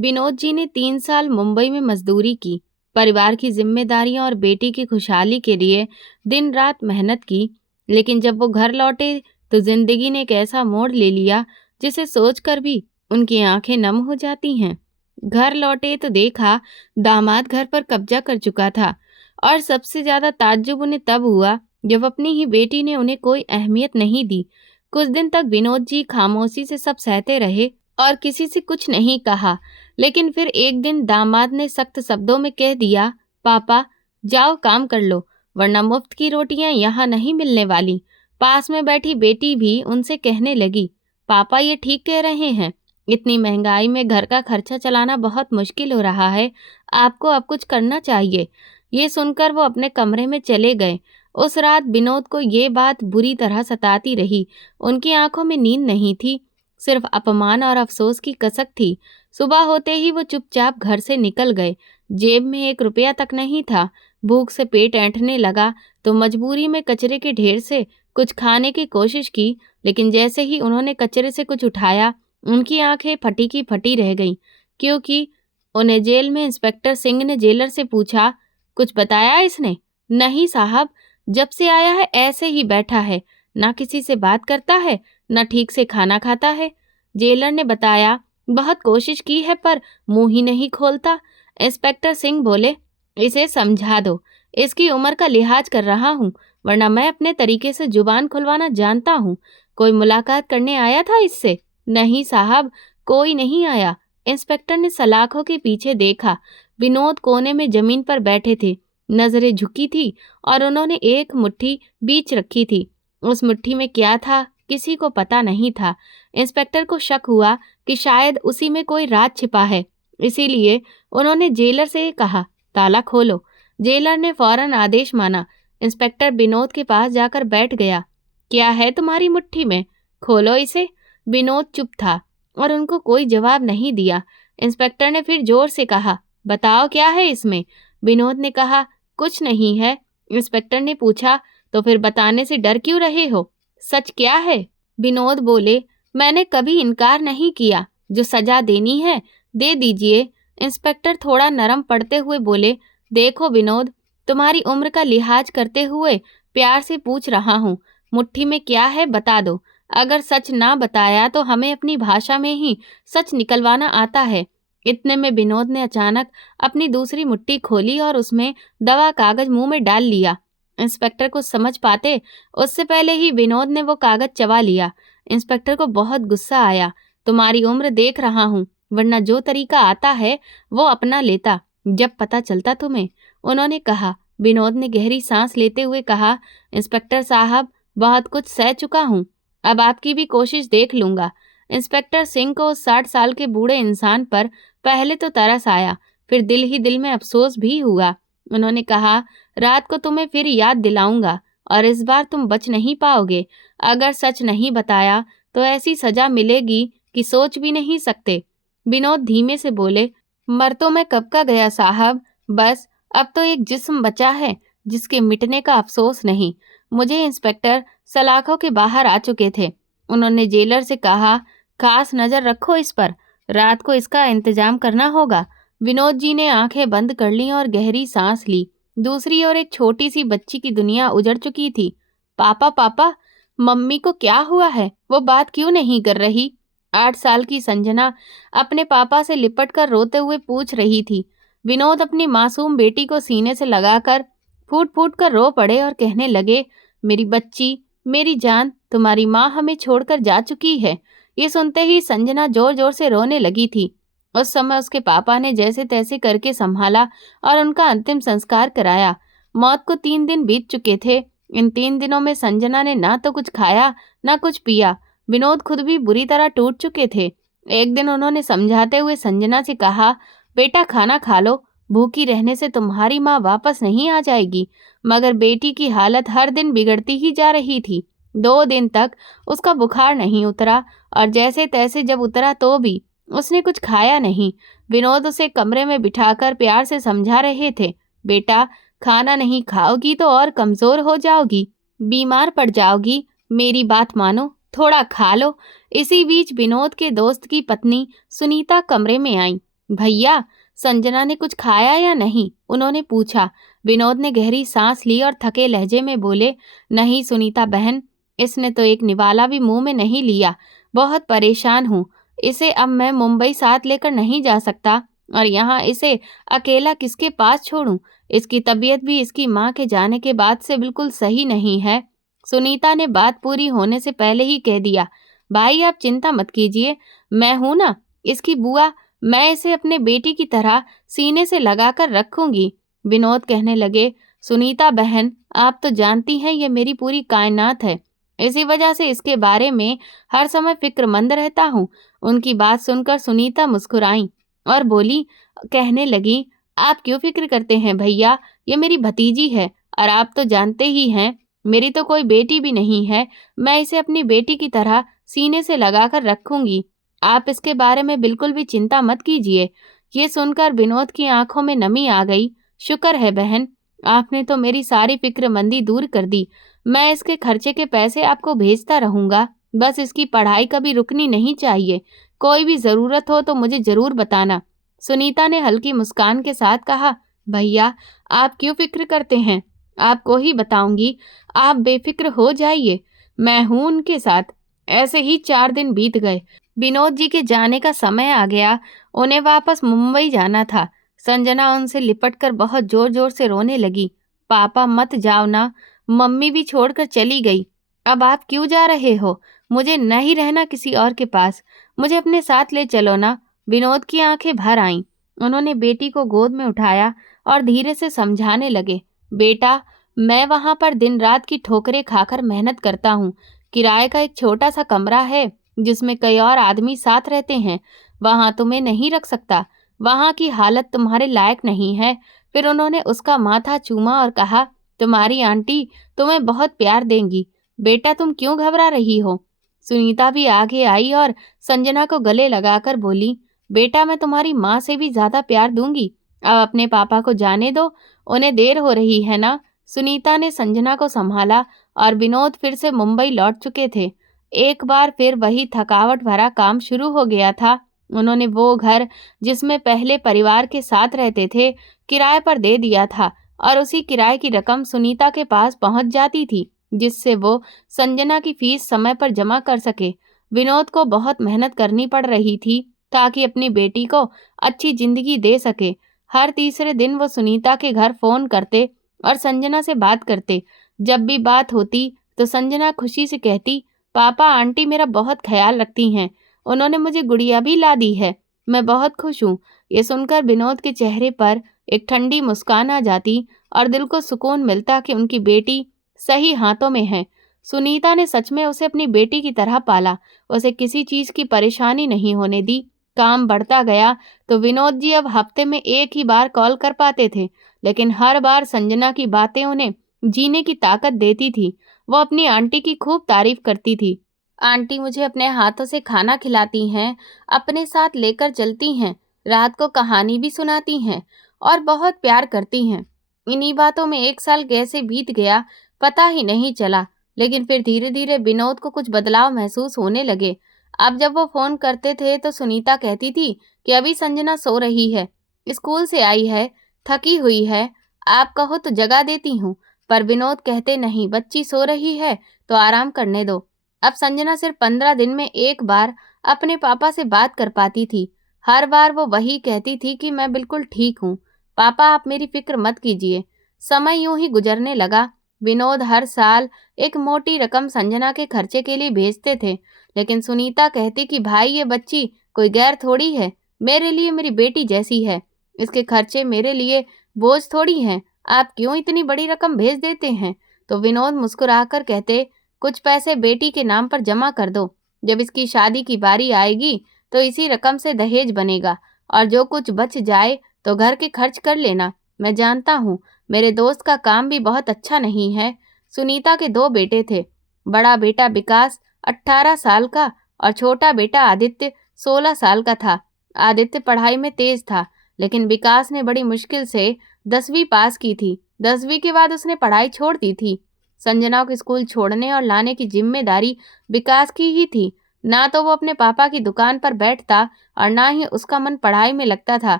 विनोद जी ने 3 साल मुंबई में मजदूरी की, परिवार की जिम्मेदारियां और बेटी की खुशहाली के लिए दिन रात मेहनत की। लेकिन जब वो घर लौटे तो जिंदगी ने एक ऐसा मोड़ ले लिया जिसे सोचकर भी उनकी आंखें नम हो जाती हैं। घर लौटे तो देखा दामाद घर पर कब्जा कर चुका था, और सबसे ज्यादा ताज्जुब उन्हें तब हुआ जब अपनी ही बेटी ने उन्हें कोई अहमियत नहीं दी। कुछ दिन तक विनोद जी खामोशी से सब सहते रहे और किसी से कुछ नहीं कहा। लेकिन फिर एक दिन दामाद ने सख्त शब्दों में कह दिया, पापा जाओ काम कर लो, वरना मुफ्त की रोटियां यहाँ नहीं मिलने वाली। पास में बैठी बेटी भी उनसे कहने लगी, पापा ये ठीक कह रहे हैं, इतनी महंगाई में घर का खर्चा चलाना बहुत मुश्किल हो रहा है, आपको अब कुछ करना चाहिए। ये सुनकर वो अपने कमरे में चले गए। उस रात विनोद को ये बात बुरी तरह सताती रही। उनकी आंखों में नींद नहीं थी, सिर्फ अपमान और अफसोस की कसक थी। सुबह होते ही वो चुपचाप घर से निकल गए। जेब में 1 रुपया तक नहीं था। भूख से पेट ऐंठने लगा तो मजबूरी में कचरे के ढेर से कुछ खाने की कोशिश की। लेकिन जैसे ही उन्होंने कचरे से कुछ उठाया, उनकी आंखें फटी की फटी रह गईं, क्योंकि उन्हें जेल में इंस्पेक्टर सिंह ने जेलर से पूछा, कुछ बताया इसने? नहीं साहब, जब से आया है ऐसे ही बैठा है, ना किसी से बात करता है, ना ठीक से खाना खाता है। जेलर ने बताया, बहुत कोशिश की है पर मुंह ही नहीं खोलता। इंस्पेक्टर सिंह बोले, इसे समझा दो, इसकी उम्र का लिहाज कर रहा हूँ, वरना मैं अपने तरीके से जुबान खुलवाना जानता हूँ। कोई मुलाकात करने आया था इससे? नहीं साहब, कोई नहीं आया। इंस्पेक्टर ने सलाखों के पीछे देखा। विनोद कोने में जमीन पर बैठे थे, नजरें झुकी थी और उन्होंने एक मुट्ठी बीच रखी थी। उस मुट्ठी में क्या था किसी को पता नहीं था। इंस्पेक्टर को शक हुआ कि शायद उसी में कोई राज छिपा है, इसीलिए उन्होंने जेलर से कहा, ताला खोलो। जेलर ने फौरन आदेश माना। इंस्पेक्टर विनोद के पास जाकर बैठ गया। क्या है तुम्हारी मुट्ठी में? खोलो इसे। विनोद चुप था और उनको कोई जवाब नहीं दिया। इंस्पेक्टर ने फिर जोर से कहा, बताओ क्या है इसमें? विनोद ने कहा, कुछ नहीं है। इंस्पेक्टर ने पूछा, तो फिर बताने से डर क्यों रहे हो? सच क्या है? विनोद बोले, मैंने कभी इनकार नहीं किया, जो सजा देनी है दे दीजिए। इंस्पेक्टर थोड़ा नरम पड़ते हुए बोले, देखो विनोद, तुम्हारी उम्र का लिहाज करते हुए प्यार से पूछ रहा हूँ, मुट्ठी में क्या है बता दो। अगर सच ना बताया तो हमें अपनी भाषा में ही सच निकलवाना आता है। इतने में विनोद ने अचानक अपनी दूसरी मुट्ठी खोली और उसमें दवा कागज मुंह में डाल लिया। इंस्पेक्टर को समझ पाते उससे पहले ही विनोद ने वो कागज चबा लिया। इंस्पेक्टर को बहुत गुस्सा आया। तुम्हारी उम्र देख रहा हूँ, वरना जो तरीका आता है वो अपना लेता जब पता चलता तुम्हें, उन्होंने कहा। विनोद ने गहरी सांस लेते हुए कहा, इंस्पेक्टर साहब, बहुत कुछ सह चुका हूँ, अब आपकी भी कोशिश देख लूंगा। इंस्पेक्टर सिंह को उस 60 साल के बूढ़े इंसान पर पहले तो तरस आया, फिर दिल ही दिल में अफसोस भी हुआ। उन्होंने कहा, रात को तुम्हें फिर याद दिलाऊंगा और इस बार तुम बच नहीं पाओगे। अगर सच नहीं बताया तो ऐसी सजा मिलेगी कि सोच भी नहीं सकते। विनोद धीमे से बोले, मर तो मैं कब का गया साहब, बस अब तो एक जिस्म बचा है जिसके मिटने का अफसोस नहीं। मुझे इंस्पेक्टर सलाखों के बाहर आ चुके थे। उन्होंने जेलर से कहा, खास नजर रखो इस पर, रात को इसका इंतजाम करना होगा। विनोद जी ने आंखें बंद कर लीं और गहरी सांस ली। दूसरी ओर एक छोटी सी बच्ची की दुनिया उजड़ चुकी थी। पापा पापा, मम्मी को क्या हुआ है, वो बात क्यों नहीं कर रही? 8 साल की संजना अपने पापा से लिपट कर रोते हुए पूछ रही थी। विनोद अपनी मासूम बेटी को सीने से लगाकर फूट फूट कर रो पड़े और कहने लगे, मेरी बच्ची, मेरी जान, तुम्हारी माँ हमें छोड़कर जा चुकी है। ये सुनते ही संजना जोर जोर से रोने लगी थी। उस समय उसके पापा ने जैसे तैसे करके संभाला और उनका अंतिम संस्कार कराया। मौत को 3 दिन बीत चुके थे। इन 3 दिनों में संजना ने ना तो कुछ खाया ना कुछ पिया। विनोद खुद भी बुरी तरह टूट चुके थे। एक दिन उन्होंने समझाते हुए संजना से कहा, बेटा खाना खा लो, भूखी रहने से तुम्हारी माँ वापस नहीं आ जाएगी। मगर बेटी की हालत हर दिन बिगड़ती ही जा रही थी। 2 दिन तक उसका बुखार नहीं उतरा और जैसे तैसे जब उतरा तो भी उसने कुछ खाया नहीं। विनोद उसे कमरे में बिठाकर प्यार से समझा रहे थे, बेटा खाना नहीं खाओगी तो और कमजोर हो जाओगी, बीमार पड़ जाओगी, मेरी बात मानो, थोड़ा खा लो। इसी बीच विनोद के दोस्त की पत्नी सुनीता कमरे में आई। भैया, संजना ने कुछ खाया या नहीं? उन्होंने पूछा। विनोद ने गहरी सांस ली और थके लहजे में बोले, नहीं सुनीता बहन, इसने तो एक निवाला भी मुंह में नहीं लिया। बहुत परेशान हूँ। इसे अब मैं मुंबई साथ लेकर नहीं जा सकता, और यहाँ इसे अकेला किसके पास छोड़ूं? इसकी तबीयत भी इसकी माँ के जाने के बाद से बिल्कुल सही नहीं है। सुनीता ने बात पूरी होने से पहले ही कह दिया, भाई आप चिंता मत कीजिए, मैं हूं ना, इसकी बुआ। मैं इसे अपने बेटी की तरह सीने से लगाकर रखूंगी। विनोद कहने लगे, सुनीता बहन, आप तो जानती हैं ये मेरी पूरी कायनात है। इसी वजह से इसके बारे में हर समय फिक्रमंद रहता हूँ। उनकी बात सुनकर सुनीता मुस्कुराई और बोली, कहने लगी, आप क्यों फिक्र करते हैं भैया, ये मेरी भतीजी है, और आप तो जानते ही हैं मेरी तो कोई बेटी भी नहीं है। मैं इसे अपनी बेटी की तरह सीने से लगाकर रखूंगी। आप इसके बारे में बिल्कुल भी चिंता मत कीजिए। ये सुनकर विनोद की आंखों में नमी आ गई। शुक्र है बहन, आपने तो मेरी सारी फिक्रमंदी दूर कर दी। मैं इसके खर्चे के पैसे आपको भेजता रहूंगा। बस इसकी पढ़ाई कभी रुकनी नहीं चाहिए। कोई भी जरूरत हो तो मुझे जरूर बताना। सुनीता ने हल्की मुस्कान के साथ कहा, भैया आप क्यों फिक्र करते हैं, आपको ही बताऊंगी। आप बेफिक्र हो जाइए, मैं हूं उनके साथ। ऐसे ही 4 दिन बीत गए। विनोद जी के जाने का समय आ गया। उन्हें वापस मुंबई जाना था। संजना उनसे लिपटकर बहुत जोर जोर से रोने लगी। पापा मत जाओ ना, मम्मी भी छोड़कर चली गई। अब आप क्यों जा रहे हो? मुझे नहीं रहना किसी और के पास। मुझे अपने साथ ले चलो ना। विनोद की आंखें भर आईं। उन्होंने बेटी को गोद में उठाया और धीरे से समझाने लगे, बेटा, मैं वहां पर दिन रात की ठोकरें खाकर मेहनत करता हूँ। किराए का एक छोटा सा कमरा है जिसमें कई और आदमी साथ रहते हैं। वहां तुम्हें नहीं रख सकता। वहां की हालत तुम्हारे लायक नहीं है। फिर उन्होंने उसका माथा चूमा और कहा, तुम्हारी आंटी तुम्हें बहुत प्यार देंगी। बेटा तुम क्यों घबरा रही हो? सुनीता भी आगे आई और संजना को गले लगाकर बोली, बेटा मैं तुम्हारी माँ से भी ज्यादा प्यार दूंगी। अब अपने पापा को जाने दो, उन्हें देर हो रही है ना। सुनीता ने संजना को संभाला और विनोद फिर से मुंबई लौट चुके थे। एक बार फिर वही थकावट भरा काम शुरू हो गया था। उन्होंने वो घर जिसमें पहले परिवार के साथ रहते थे किराए पर दे दिया था, और उसी किराए की रकम सुनीता के पास पहुंच जाती थी, जिससे वो संजना की फीस समय पर जमा कर सके। विनोद को बहुत मेहनत करनी पड़ रही थी ताकि अपनी बेटी को अच्छी जिंदगी दे सके। हर तीसरे दिन वो सुनीता के घर फोन करते और संजना से बात करते। जब भी बात होती तो संजना खुशी से कहती, पापा आंटी मेरा बहुत ख्याल रखती हैं। उन्होंने मुझे गुड़िया भी ला दी है। मैं बहुत खुश हूँ। ये सुनकर विनोद के चेहरे पर एक ठंडी मुस्कान आ जाती और दिल को सुकून मिलता कि उनकी बेटी सही हाथों में है। सुनीता ने सच में उसे अपनी बेटी की तरह पाला। उसे किसी चीज की परेशानी नहीं होने दी। काम बढ़ता गया तो विनोद जी अब हफ्ते में एक ही बार कॉल कर पाते थे, लेकिन हर बार संजना की बातें उन्हें जीने की ताकत देती थी। वो अपनी आंटी की खूब तारीफ करती थी। आंटी मुझे अपने हाथों से खाना खिलाती हैं, अपने साथ लेकर चलती हैं, रात को कहानी भी सुनाती हैं और बहुत प्यार करती हैं। इन्हीं बातों में 1 साल कैसे बीत गया पता ही नहीं चला। लेकिन फिर धीरे धीरे विनोद को कुछ बदलाव महसूस होने लगे। अब जब वो फोन करते थे तो सुनीता कहती थी कि अभी संजना सो रही है, स्कूल से आई है, थकी हुई है, आप कहो तो जगा देती हूँ। पर विनोद कहते, नहीं, बच्ची सो रही है तो आराम करने दो। अब संजना सिर्फ 15 दिन में एक बार अपने पापा से बात कर पाती थी। हर बार वो वही कहती थी कि मैं बिल्कुल ठीक हूँ, पापा आप मेरी फिक्र मत कीजिए। समय यूं ही गुजरने लगा। विनोद हर साल एक मोटी रकम संजना के खर्चे के लिए भेजते थे, लेकिन सुनीता कहती कि भाई ये बच्ची कोई गैर थोड़ी है, मेरे लिए मेरी बेटी जैसी है, इसके खर्चे मेरे लिए बोझ थोड़ी हैं, आप क्यों इतनी बड़ी रकम भेज देते हैं? तो विनोद मुस्कुराकर कहते, कुछ पैसे बेटी के नाम पर जमा कर दो, जब इसकी शादी की बारी आएगी तो इसी रकम से दहेज बनेगा, और जो कुछ बच जाए तो घर के खर्च कर लेना। मैं जानता हूँ मेरे दोस्त का काम भी बहुत अच्छा नहीं है। सुनीता के 2 बेटे थे। बड़ा बेटा विकास 18 साल का और छोटा बेटा आदित्य 16 साल का था। आदित्य पढ़ाई में तेज था, लेकिन विकास ने बड़ी मुश्किल से 10वीं पास की थी। 10वीं के बाद उसने पढ़ाई छोड़ दी थी। संजना को स्कूल छोड़ने और लाने की जिम्मेदारी विकास की ही थी। ना तो वो अपने पापा की दुकान पर बैठता और ना ही उसका मन पढ़ाई में लगता था।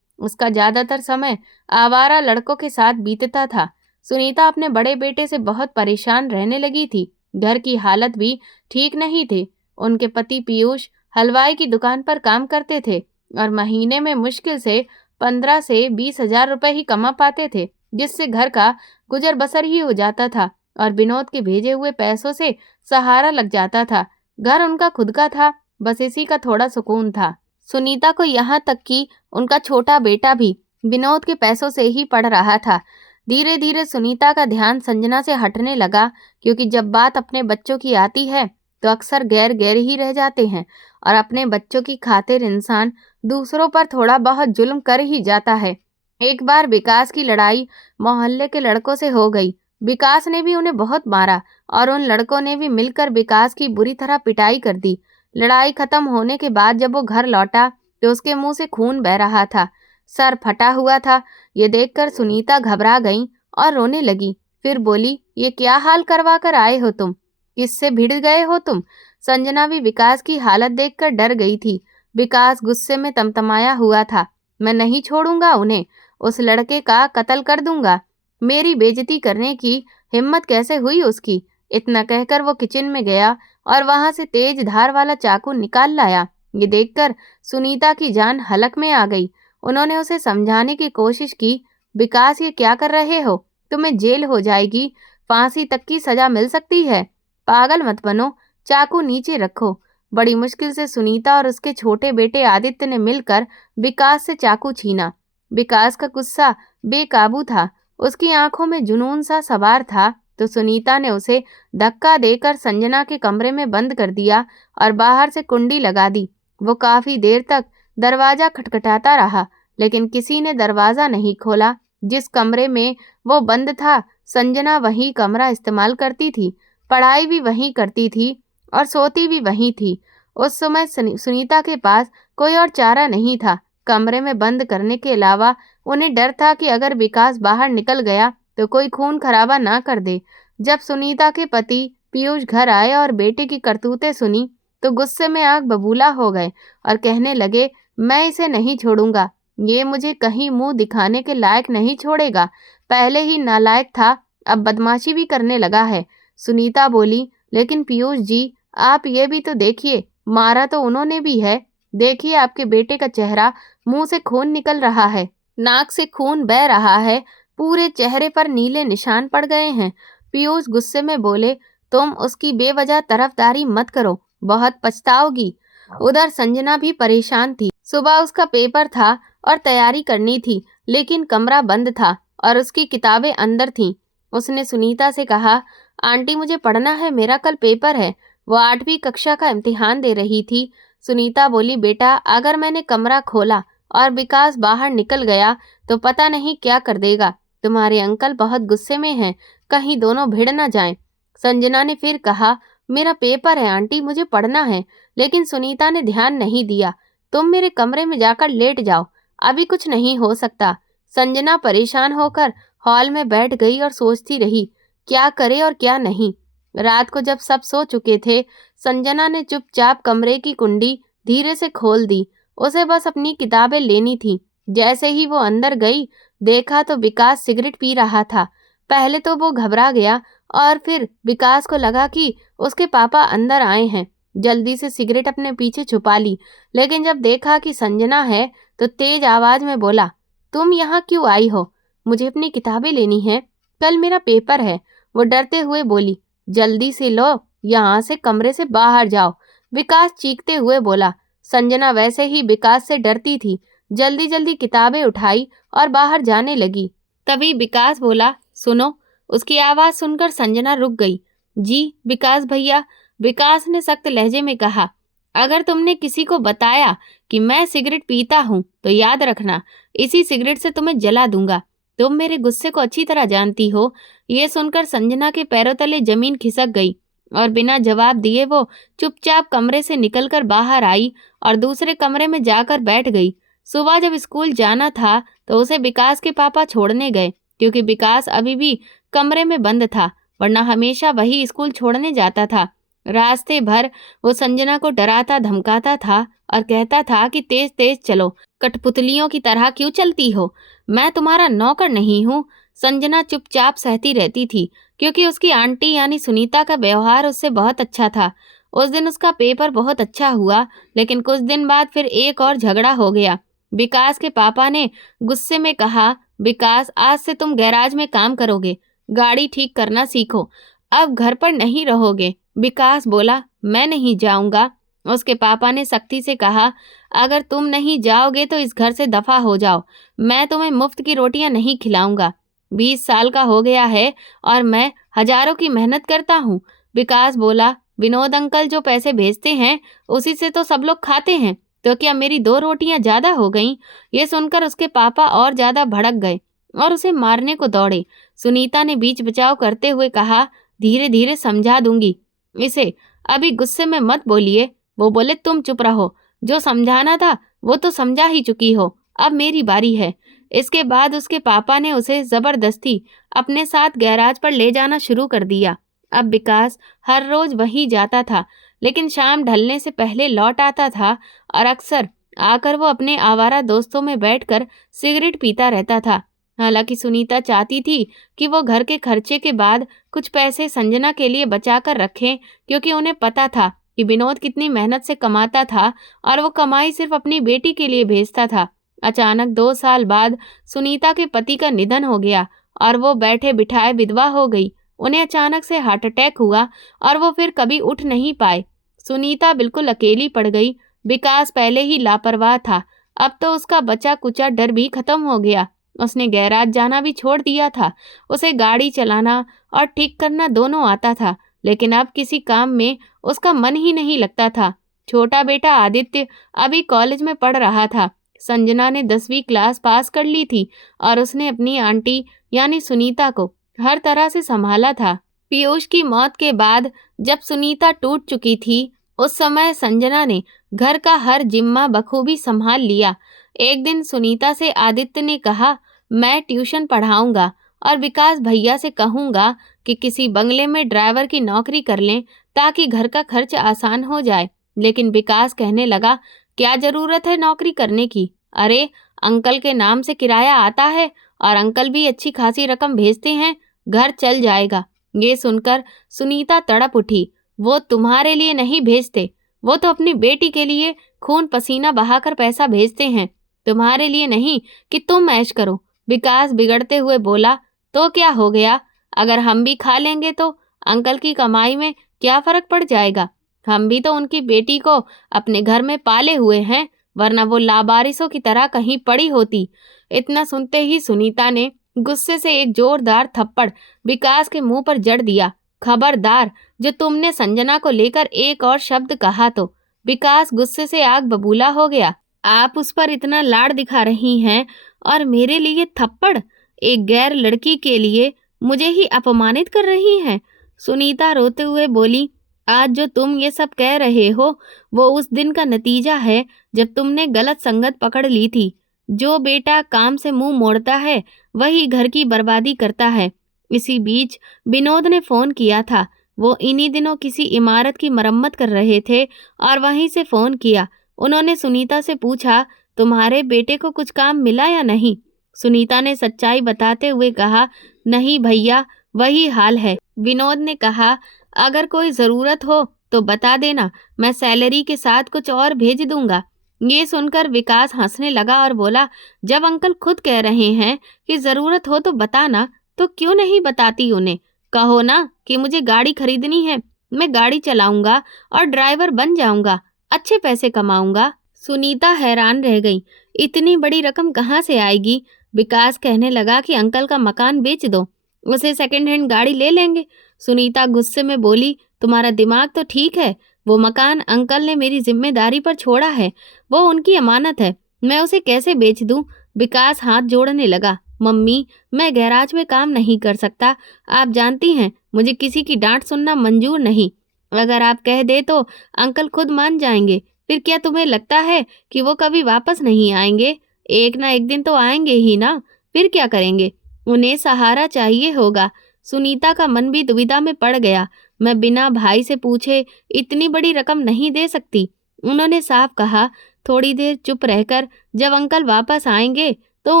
उसका ज्यादातर समय आवारा लड़कों के साथ बीतता था। सुनीता अपने बड़े बेटे से बहुत परेशान रहने लगी थी। घर की हालत भी ठीक नहीं थी। उनके पति पीयूष हलवाई की दुकान पर काम करते थे और महीने में मुश्किल से 15 से 20 हजार रुपए ही कमा पाते थे, जिससे घर का गुजर बसर ही हो जाता था और विनोद के भेजे हुए पैसों से सहारा लग जाता था। घर उनका खुद का था, बस इसी का थोड़ा सुकून था। सुनीता को यहाँ तक कि उनका छोटा बेटा भी विनोद के पैसों से ही पढ़ रहा था। धीरे धीरे सुनीता का ध्यान संजना से हटने लगा, क्योंकि जब बात अपने बच्चों की आती है तो अक्सर गैर गैर ही रह जाते हैं और अपने बच्चों की खातिर इंसान दूसरों पर थोड़ा बहुत जुल्म कर ही जाता है। एक बार विकास की लड़ाई मोहल्ले के लड़कों से हो गई। विकास ने भी उन्हें बहुत मारा और उन लड़कों ने भी मिलकर विकास की बुरी तरह पिटाई कर दी। लड़ाई खत्म होने के बाद जब वो घर लौटा तो उसके मुंह से खून बह रहा था, सर फटा हुआ था। ये देखकर सुनीता घबरा गई और रोने लगी। फिर बोली, ये क्या हाल करवा कर आए हो तुम? किससे भिड़ गए हो तुम? संजना भी विकास की हालत देखकर डर गई थी। विकास गुस्से में तमतमाया हुआ था। मैं नहीं छोड़ूंगा उन्हें, उस लड़के का कत्ल कर दूंगा। मेरी बेइज्जती करने की हिम्मत कैसे हुई उसकी? इतना कहकर वो किचन में गया और वहां से तेज धार वाला चाकू निकाल लाया। ये देखकर सुनीता की जान हलक में आ गई। उन्होंने उसे समझाने की कोशिश की। विकास, ये क्या कर रहे हो? तुम्हें जेल हो जाएगी, फांसी तक की सजा मिल सकती है। पागल मत बनो, चाकू नीचे रखो। बड़ी मुश्किल से सुनीता और उसके छोटे बेटे आदित्य ने मिलकर विकास से चाकू छीना। विकास का गुस्सा बेकाबू था, उसकी आंखों में जुनून सा सवार था। तो सुनीता ने उसे धक्का देकर संजना के कमरे में बंद कर दिया और बाहर से कुंडी लगा दी। वो काफी देर तक दरवाजा खटखटाता रहा, लेकिन किसी ने दरवाजा नहीं खोला। जिस कमरे में वो बंद था, संजना वही कमरा इस्तेमाल करती थी, पढ़ाई भी वहीं करती थी और सोती भी वहीं थी। उस समय सुनीता के पास कोई और चारा नहीं था। कमरे में बंद करने के अलावा उन्हें डर था कि अगर विकास बाहर निकल गया तो कोई खून खराबा ना कर दे। जब सुनीता के पति पीयूष घर आए और बेटे की करतूतें सुनी तो गुस्से में आग बबूला हो गए और कहने लगे, मैं इसे नहीं छोड़ूंगा, ये मुझे कहीं मुंह दिखाने के लायक नहीं छोड़ेगा। पहले ही नालायक था, अब बदमाशी भी करने लगा है। सुनीता बोली, लेकिन पीयूष जी, आप ये भी तो देखिए, मारा तो उन्होंने भी है। देखिए आपके बेटे का चेहरा, मुंह से खून निकल रहा है, नाक से खून बह रहा है, पूरे चेहरे पर नीले निशान पड़ गए हैं। पीयूष गुस्से में बोले, तुम उसकी बेवजह तरफदारी मत करो, बहुत पछताओगी। उधर संजना भी परेशान थी। सुबह उसका पेपर था और तैयारी करनी थी, लेकिन कमरा बंद था और उसकी किताबें अंदर थीं। उसने सुनीता से कहा, आंटी मुझे पढ़ना है, मेरा कल पेपर है। वो 8वीं कक्षा का इम्तिहान दे रही थी। सुनीता बोली, बेटा अगर मैंने कमरा खोला और विकास बाहर निकल गया तो पता नहीं क्या कर देगा। तुम्हारे अंकल बहुत गुस्से में हैं, कहीं दोनों भिड़ ना जाएं। संजना ने फिर कहा, मेरा पेपर है आंटी, मुझे पढ़ना है। लेकिन सुनीता ने ध्यान नहीं दिया। तुम मेरे कमरे में जाकर लेट जाओ, अभी कुछ नहीं हो सकता। संजना परेशान होकर हॉल में बैठ गई और सोचती रही, क्या करे और क्या नहीं। रात को जब सब सो चुके थे, संजना ने चुपचाप कमरे की कुंडी धीरे से खोल दी। उसे बस अपनी किताबें लेनी थी। जैसे ही वो अंदर गई, देखा तो विकास सिगरेट पी रहा था। पहले तो वो घबरा गया और फिर विकास को लगा कि उसके पापा अंदर आए हैं। जल्दी से सिगरेट अपने पीछे छुपा ली, लेकिन जब देखा कि संजना है तो तेज आवाज में बोला, तुम यहाँ क्यों आई हो? मुझे अपनी किताबें लेनी है, कल मेरा पेपर है। वो डरते हुए बोली, जल्दी से लो, यहाँ से कमरे से बाहर जाओ। विकास चीखते हुए बोला। संजना वैसे ही विकास से डरती थी, जल्दी जल्दी किताबें उठाई और बाहर जाने लगी। तभी विकास बोला, सुनो। उसकी आवाज सुनकर संजना रुक गई। जी विकास भैया, विकास ने सख्त लहजे में कहा, अगर तुमने किसी को बताया कि मैं सिगरेट पीता हूँ तो याद रखना, इसी सिगरेट से तुम्हें जला दूंगा। तुम मेरे गुस्से को अच्छी तरह जानती हो। ये सुनकर संजना के पैरों तले जमीन खिसक गई और बिना जवाब दिए वो चुपचाप कमरे से निकलकर बाहर आई और दूसरे कमरे में जाकर बैठ गई। सुबह जब स्कूल जाना था तो उसे विकास के पापा छोड़ने गए, क्योंकि विकास अभी भी कमरे में बंद था, वरना हमेशा वही स्कूल छोड़ने जाता था। रास्ते भर वो संजना को डराता धमकाता था और कहता था कि तेज तेज चलो, कठपुतलियों की तरह क्यों चलती हो, मैं तुम्हारा नौकर नहीं हूँ। संजना चुपचाप सहती रहती थी क्योंकि उसकी आंटी यानी सुनीता का व्यवहार उससे बहुत अच्छा था। उस दिन उसका पेपर बहुत अच्छा हुआ, लेकिन कुछ दिन बाद फिर एक और झगड़ा हो गया। विकास के पापा ने गुस्से में कहा, विकास आज से तुम गैराज में काम करोगे, गाड़ी ठीक करना सीखो, अब घर पर नहीं रहोगे। विकास बोला, मैं नहीं जाऊंगा। उसके पापा ने सख्ती से कहा, अगर तुम नहीं जाओगे तो इस घर से दफा हो जाओ, मैं तुम्हें मुफ्त की रोटियां नहीं खिलाऊंगा। 20 साल का हो गया है और मैं हजारों की मेहनत करता हूँ। विकास बोला, विनोद अंकल जो पैसे भेजते हैं उसी से तो सब लोग खाते हैं, तो क्या मेरी 2 रोटियां ज्यादा हो गईं? ये सुनकर उसके पापा और ज्यादा भड़क गए और उसे मारने को दौड़े। सुनीता ने बीच बचाव करते हुए कहा, धीरे धीरे समझा दूंगी इसे, अभी गुस्से में मत बोलिए। वो बोले, तुम चुप रहो, जो समझाना था वो तो समझा ही चुकी हो, अब मेरी बारी है। इसके बाद उसके पापा ने उसे जबरदस्ती अपने साथ गैराज पर ले जाना शुरू कर दिया। अब विकास हर रोज वहीं जाता था, लेकिन शाम ढलने से पहले लौट आता था और अक्सर आकर वो अपने आवारा दोस्तों में बैठकर सिगरेट पीता रहता था। हालांकि सुनीता चाहती थी कि वो घर के खर्चे के बाद कुछ पैसे संजना के लिए बचा कर रखें, क्योंकि उन्हें पता था कि विनोद कितनी मेहनत से कमाता था और वो कमाई सिर्फ अपनी बेटी के लिए भेजता था। अचानक 2 साल बाद सुनीता के पति का निधन हो गया और वो बैठे बिठाए विधवा हो गई। उन्हें अचानक से हार्ट अटैक हुआ और वो फिर कभी उठ नहीं पाए। सुनीता बिल्कुल अकेली पड़ गई। विकास पहले ही लापरवाह था, अब तो उसका बचा कुचा डर भी खत्म हो गया। उसने गैराज जाना भी छोड़ दिया था। उसे गाड़ी चलाना और ठीक करना दोनों आता था, लेकिन अब किसी काम में उसका मन ही नहीं लगता था। छोटा बेटा आदित्य अभी कॉलेज में पढ़ रहा था। संजना ने 10वीं क्लास पास कर ली थी और उसने अपनी आंटी यानी सुनीता को हर तरह से संभाला था। पीयूष की मौत के बाद जब सुनीता टूट चुकी थी, उस समय संजना ने घर का हर जिम्मा बखूबी संभाल लिया। एक दिन सुनीता से आदित्य ने कहा, मैं ट्यूशन पढ़ाऊंगा और विकास भैया से कहूंगा कि किसी बंगले में ड्राइवर की नौकरी कर लें ताकि घर का खर्च आसान हो जाए। लेकिन विकास कहने लगा, क्या जरूरत है नौकरी करने की? अरे अंकल के नाम से किराया आता है और अंकल भी अच्छी खासी रकम भेजते हैं, घर चल जाएगा। ये सुनकर सुनीता तड़प उठी, वो तुम्हारे लिए नहीं भेजते, वो तो अपनी बेटी के लिए खून पसीना बहाकर पैसा भेजते हैं, तुम्हारे लिए नहीं कि तुम ऐश करो। विकास बिगड़ते हुए बोला, तो क्या हो गया, अगर हम भी खा लेंगे तो अंकल की कमाई में क्या फर्क पड़ जाएगा? हम भी तो उनकी बेटी को अपने घर में पाले हुए हैं, वरना वो लावारिसों की तरह कहीं पड़ी होती। इतना सुनते ही सुनीता ने गुस्से से एक जोरदार थप्पड़ विकास के मुंह पर जड़ दिया। खबरदार, जो तुमने संजना को लेकर एक और शब्द कहा तो। विकास गुस्से से आग बबूला हो गया। आप उस पर इतना लाड़ दिखा रही हैं और मेरे लिए थप्पड़, एक गैर लड़की के लिए मुझे ही अपमानित कर रही हैं। सुनीता रोते हुए बोली, आज जो तुम ये सब कह रहे हो वो उस दिन का नतीजा है जब तुमने गलत संगत पकड़ ली थी। जो बेटा काम से मुंह मोड़ता है वही घर की बर्बादी करता है। इसी बीच विनोद ने फोन किया था। वो इन्हीं दिनों किसी इमारत की मरम्मत कर रहे थे और वहीं से फोन किया। उन्होंने सुनीता से पूछा, तुम्हारे बेटे को कुछ काम मिला या नहीं? सुनीता ने सच्चाई बताते हुए कहा, नहीं भैया, वही हाल है। विनोद ने कहा, अगर कोई जरूरत हो तो बता देना, मैं सैलरी के साथ कुछ और भेज दूंगा। ये सुनकर विकास हंसने लगा और बोला, जब अंकल खुद कह रहे हैं कि जरूरत हो तो बताना, तो क्यों नहीं बताती उन्हें? कहो ना कि मुझे गाड़ी खरीदनी है, मैं गाड़ी चलाऊंगा और ड्राइवर बन जाऊंगा, अच्छे पैसे कमाऊंगा। सुनीता हैरान रह गई, इतनी बड़ी रकम कहाँ से आएगी? विकास कहने लगा कि अंकल का मकान बेच दो, उसे सेकंड हैंड गाड़ी ले लेंगे। सुनीता गुस्से में बोली, तुम्हारा दिमाग तो ठीक है, वो मकान अंकल ने मेरी जिम्मेदारी पर छोड़ा है, वो उनकी अमानत है, मैं उसे कैसे बेच दूं? विकास हाथ जोड़ने लगा, मम्मी, मैं गैराज में काम नहीं कर सकता, आप जानती हैं मुझे किसी की डांट सुनना मंजूर नहीं। अगर आप कह दे तो अंकल खुद मान जाएंगे, फिर क्या तुम्हें लगता है कि वो कभी वापस नहीं आएंगे? एक ना एक दिन तो आएंगे ही ना, फिर क्या करेंगे? उन्हें सहारा चाहिए होगा। सुनीता का मन भी दुविधा में पड़ गया। मैं बिना भाई से पूछे इतनी बड़ी रकम नहीं दे सकती। उन्होंने साफ कहा। थोड़ी देर चुप रहकर जब अंकल वापस आएंगे तो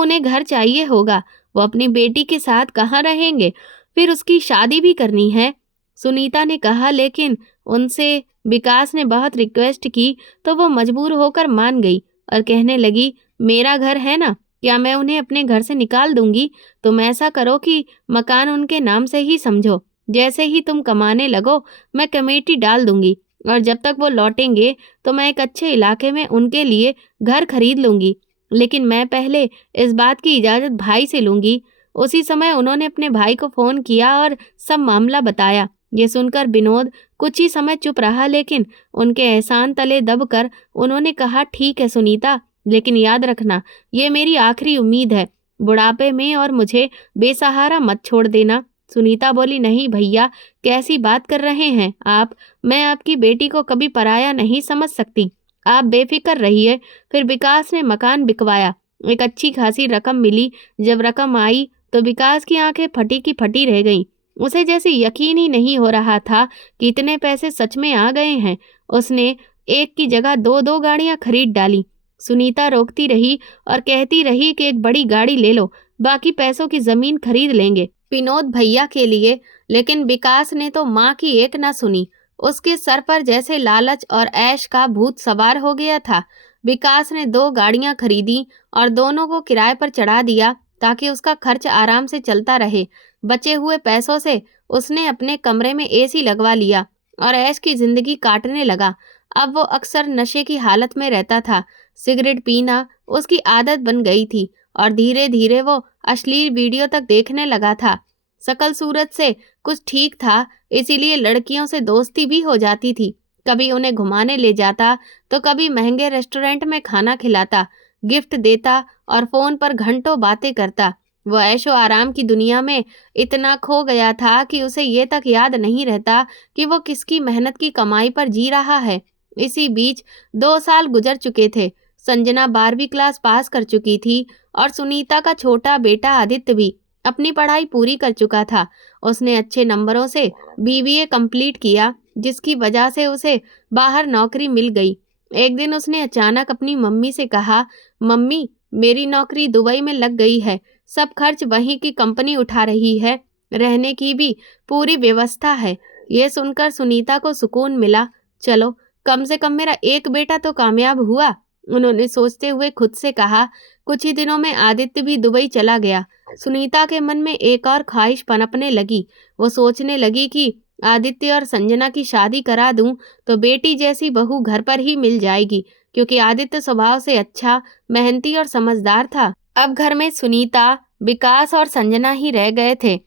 उन्हें घर चाहिए होगा। वो अपनी बेटी के साथ कहाँ रहेंगे? फिर उसकी शादी भी करनी है। सुनीता ने कहा। लेकिन उनसे विकास ने बहुत रिक्वेस्ट की तो वो मजबूर होकर मान गई और कहने लगी, मेरा घर है ना, क्या मैं उन्हें अपने घर से निकाल दूंगी? तुम ऐसा करो कि मकान उनके नाम से ही समझो। जैसे ही तुम कमाने लगो मैं कमेटी डाल दूंगी और जब तक वो लौटेंगे तो मैं एक अच्छे इलाके में उनके लिए घर खरीद लूंगी। लेकिन मैं पहले इस बात की इजाज़त भाई से लूंगी। उसी समय उन्होंने अपने भाई को फ़ोन किया और सब मामला बताया। ये सुनकर विनोद कुछ ही समय चुप रहा, लेकिन उनके एहसान तले दबकर उन्होंने कहा, ठीक है सुनीता, लेकिन याद रखना ये मेरी आखिरी उम्मीद है। बुढ़ापे में और मुझे बेसहारा मत छोड़ देना। सुनीता बोली, नहीं भैया, कैसी बात कर रहे हैं आप? मैं आपकी बेटी को कभी पराया नहीं समझ सकती। आप बेफिक्र रहिए। फिर विकास ने मकान बिकवाया। एक अच्छी खासी रकम मिली। जब रकम आई तो विकास की आंखें फटी की फटी रह गईं। उसे जैसे यकीन ही नहीं हो रहा था कि इतने पैसे सच में आ गए हैं। उसने एक की जगह दो दो गाड़ियां खरीद डाली। सुनीता रोकती रही और कहती रही कि एक बड़ी गाड़ी ले लो, बाकी पैसों की जमीन खरीद लेंगे विनोद भैया के लिए। लेकिन विकास ने तो माँ की एक ना सुनी। उसके सर पर जैसे लालच और ऐश का भूत सवार हो गया था। विकास ने 2 गाड़ियां खरीदी और दोनों को किराए पर चढ़ा दिया ताकि उसका खर्च आराम से चलता रहे। बचे हुए पैसों से उसने अपने कमरे में एसी लगवा लिया और ऐश की जिंदगी काटने लगा। अब वो अक्सर नशे की हालत में रहता था। सिगरेट पीना उसकी आदत बन गई थी और धीरे धीरे वो अश्लील वीडियो तक देखने लगा था। शकल सूरत से कुछ ठीक था, इसीलिए लड़कियों से दोस्ती भी हो जाती थी। कभी उन्हें घुमाने ले जाता तो कभी महंगे रेस्टोरेंट में खाना खिलाता, गिफ्ट देता और फोन पर घंटों बातें करता। वो ऐशो आराम की दुनिया में इतना खो गया था कि उसे ये तक याद नहीं रहता कि वो किसकी मेहनत की कमाई पर जी रहा है। इसी बीच 2 साल गुजर चुके थे। संजना 12वीं क्लास पास कर चुकी थी और सुनीता का छोटा बेटा आदित्य भी अपनी पढ़ाई पूरी कर चुका था। उसने अच्छे नंबरों से बीबीए कंप्लीट किया, जिसकी वजह से उसे बाहर नौकरी मिल गई। एक दिन उसने अचानक अपनी मम्मी से कहा, मम्मी, मेरी नौकरी दुबई में लग गई है। सब खर्च वहीं की कंपनी उठा रही है। रहने की भी पूरी व्यवस्था है। यह सुनकर सुनीता को सुकून मिला। चलो, कम से कम मेरा एक बेटा तो कामयाब हुआ, उन्होंने सोचते हुए खुद से कहा। कुछ ही दिनों में आदित्य भी दुबई चला गया। सुनीता के मन में एक और ख्वाहिश पनपने लगी। वो सोचने लगी कि आदित्य और संजना की शादी करा दूं तो बेटी जैसी बहू घर पर ही मिल जाएगी, क्योंकि आदित्य स्वभाव से अच्छा, मेहनती और समझदार था। अब घर में सुनीता, विकास और संजना ही रह गए थे।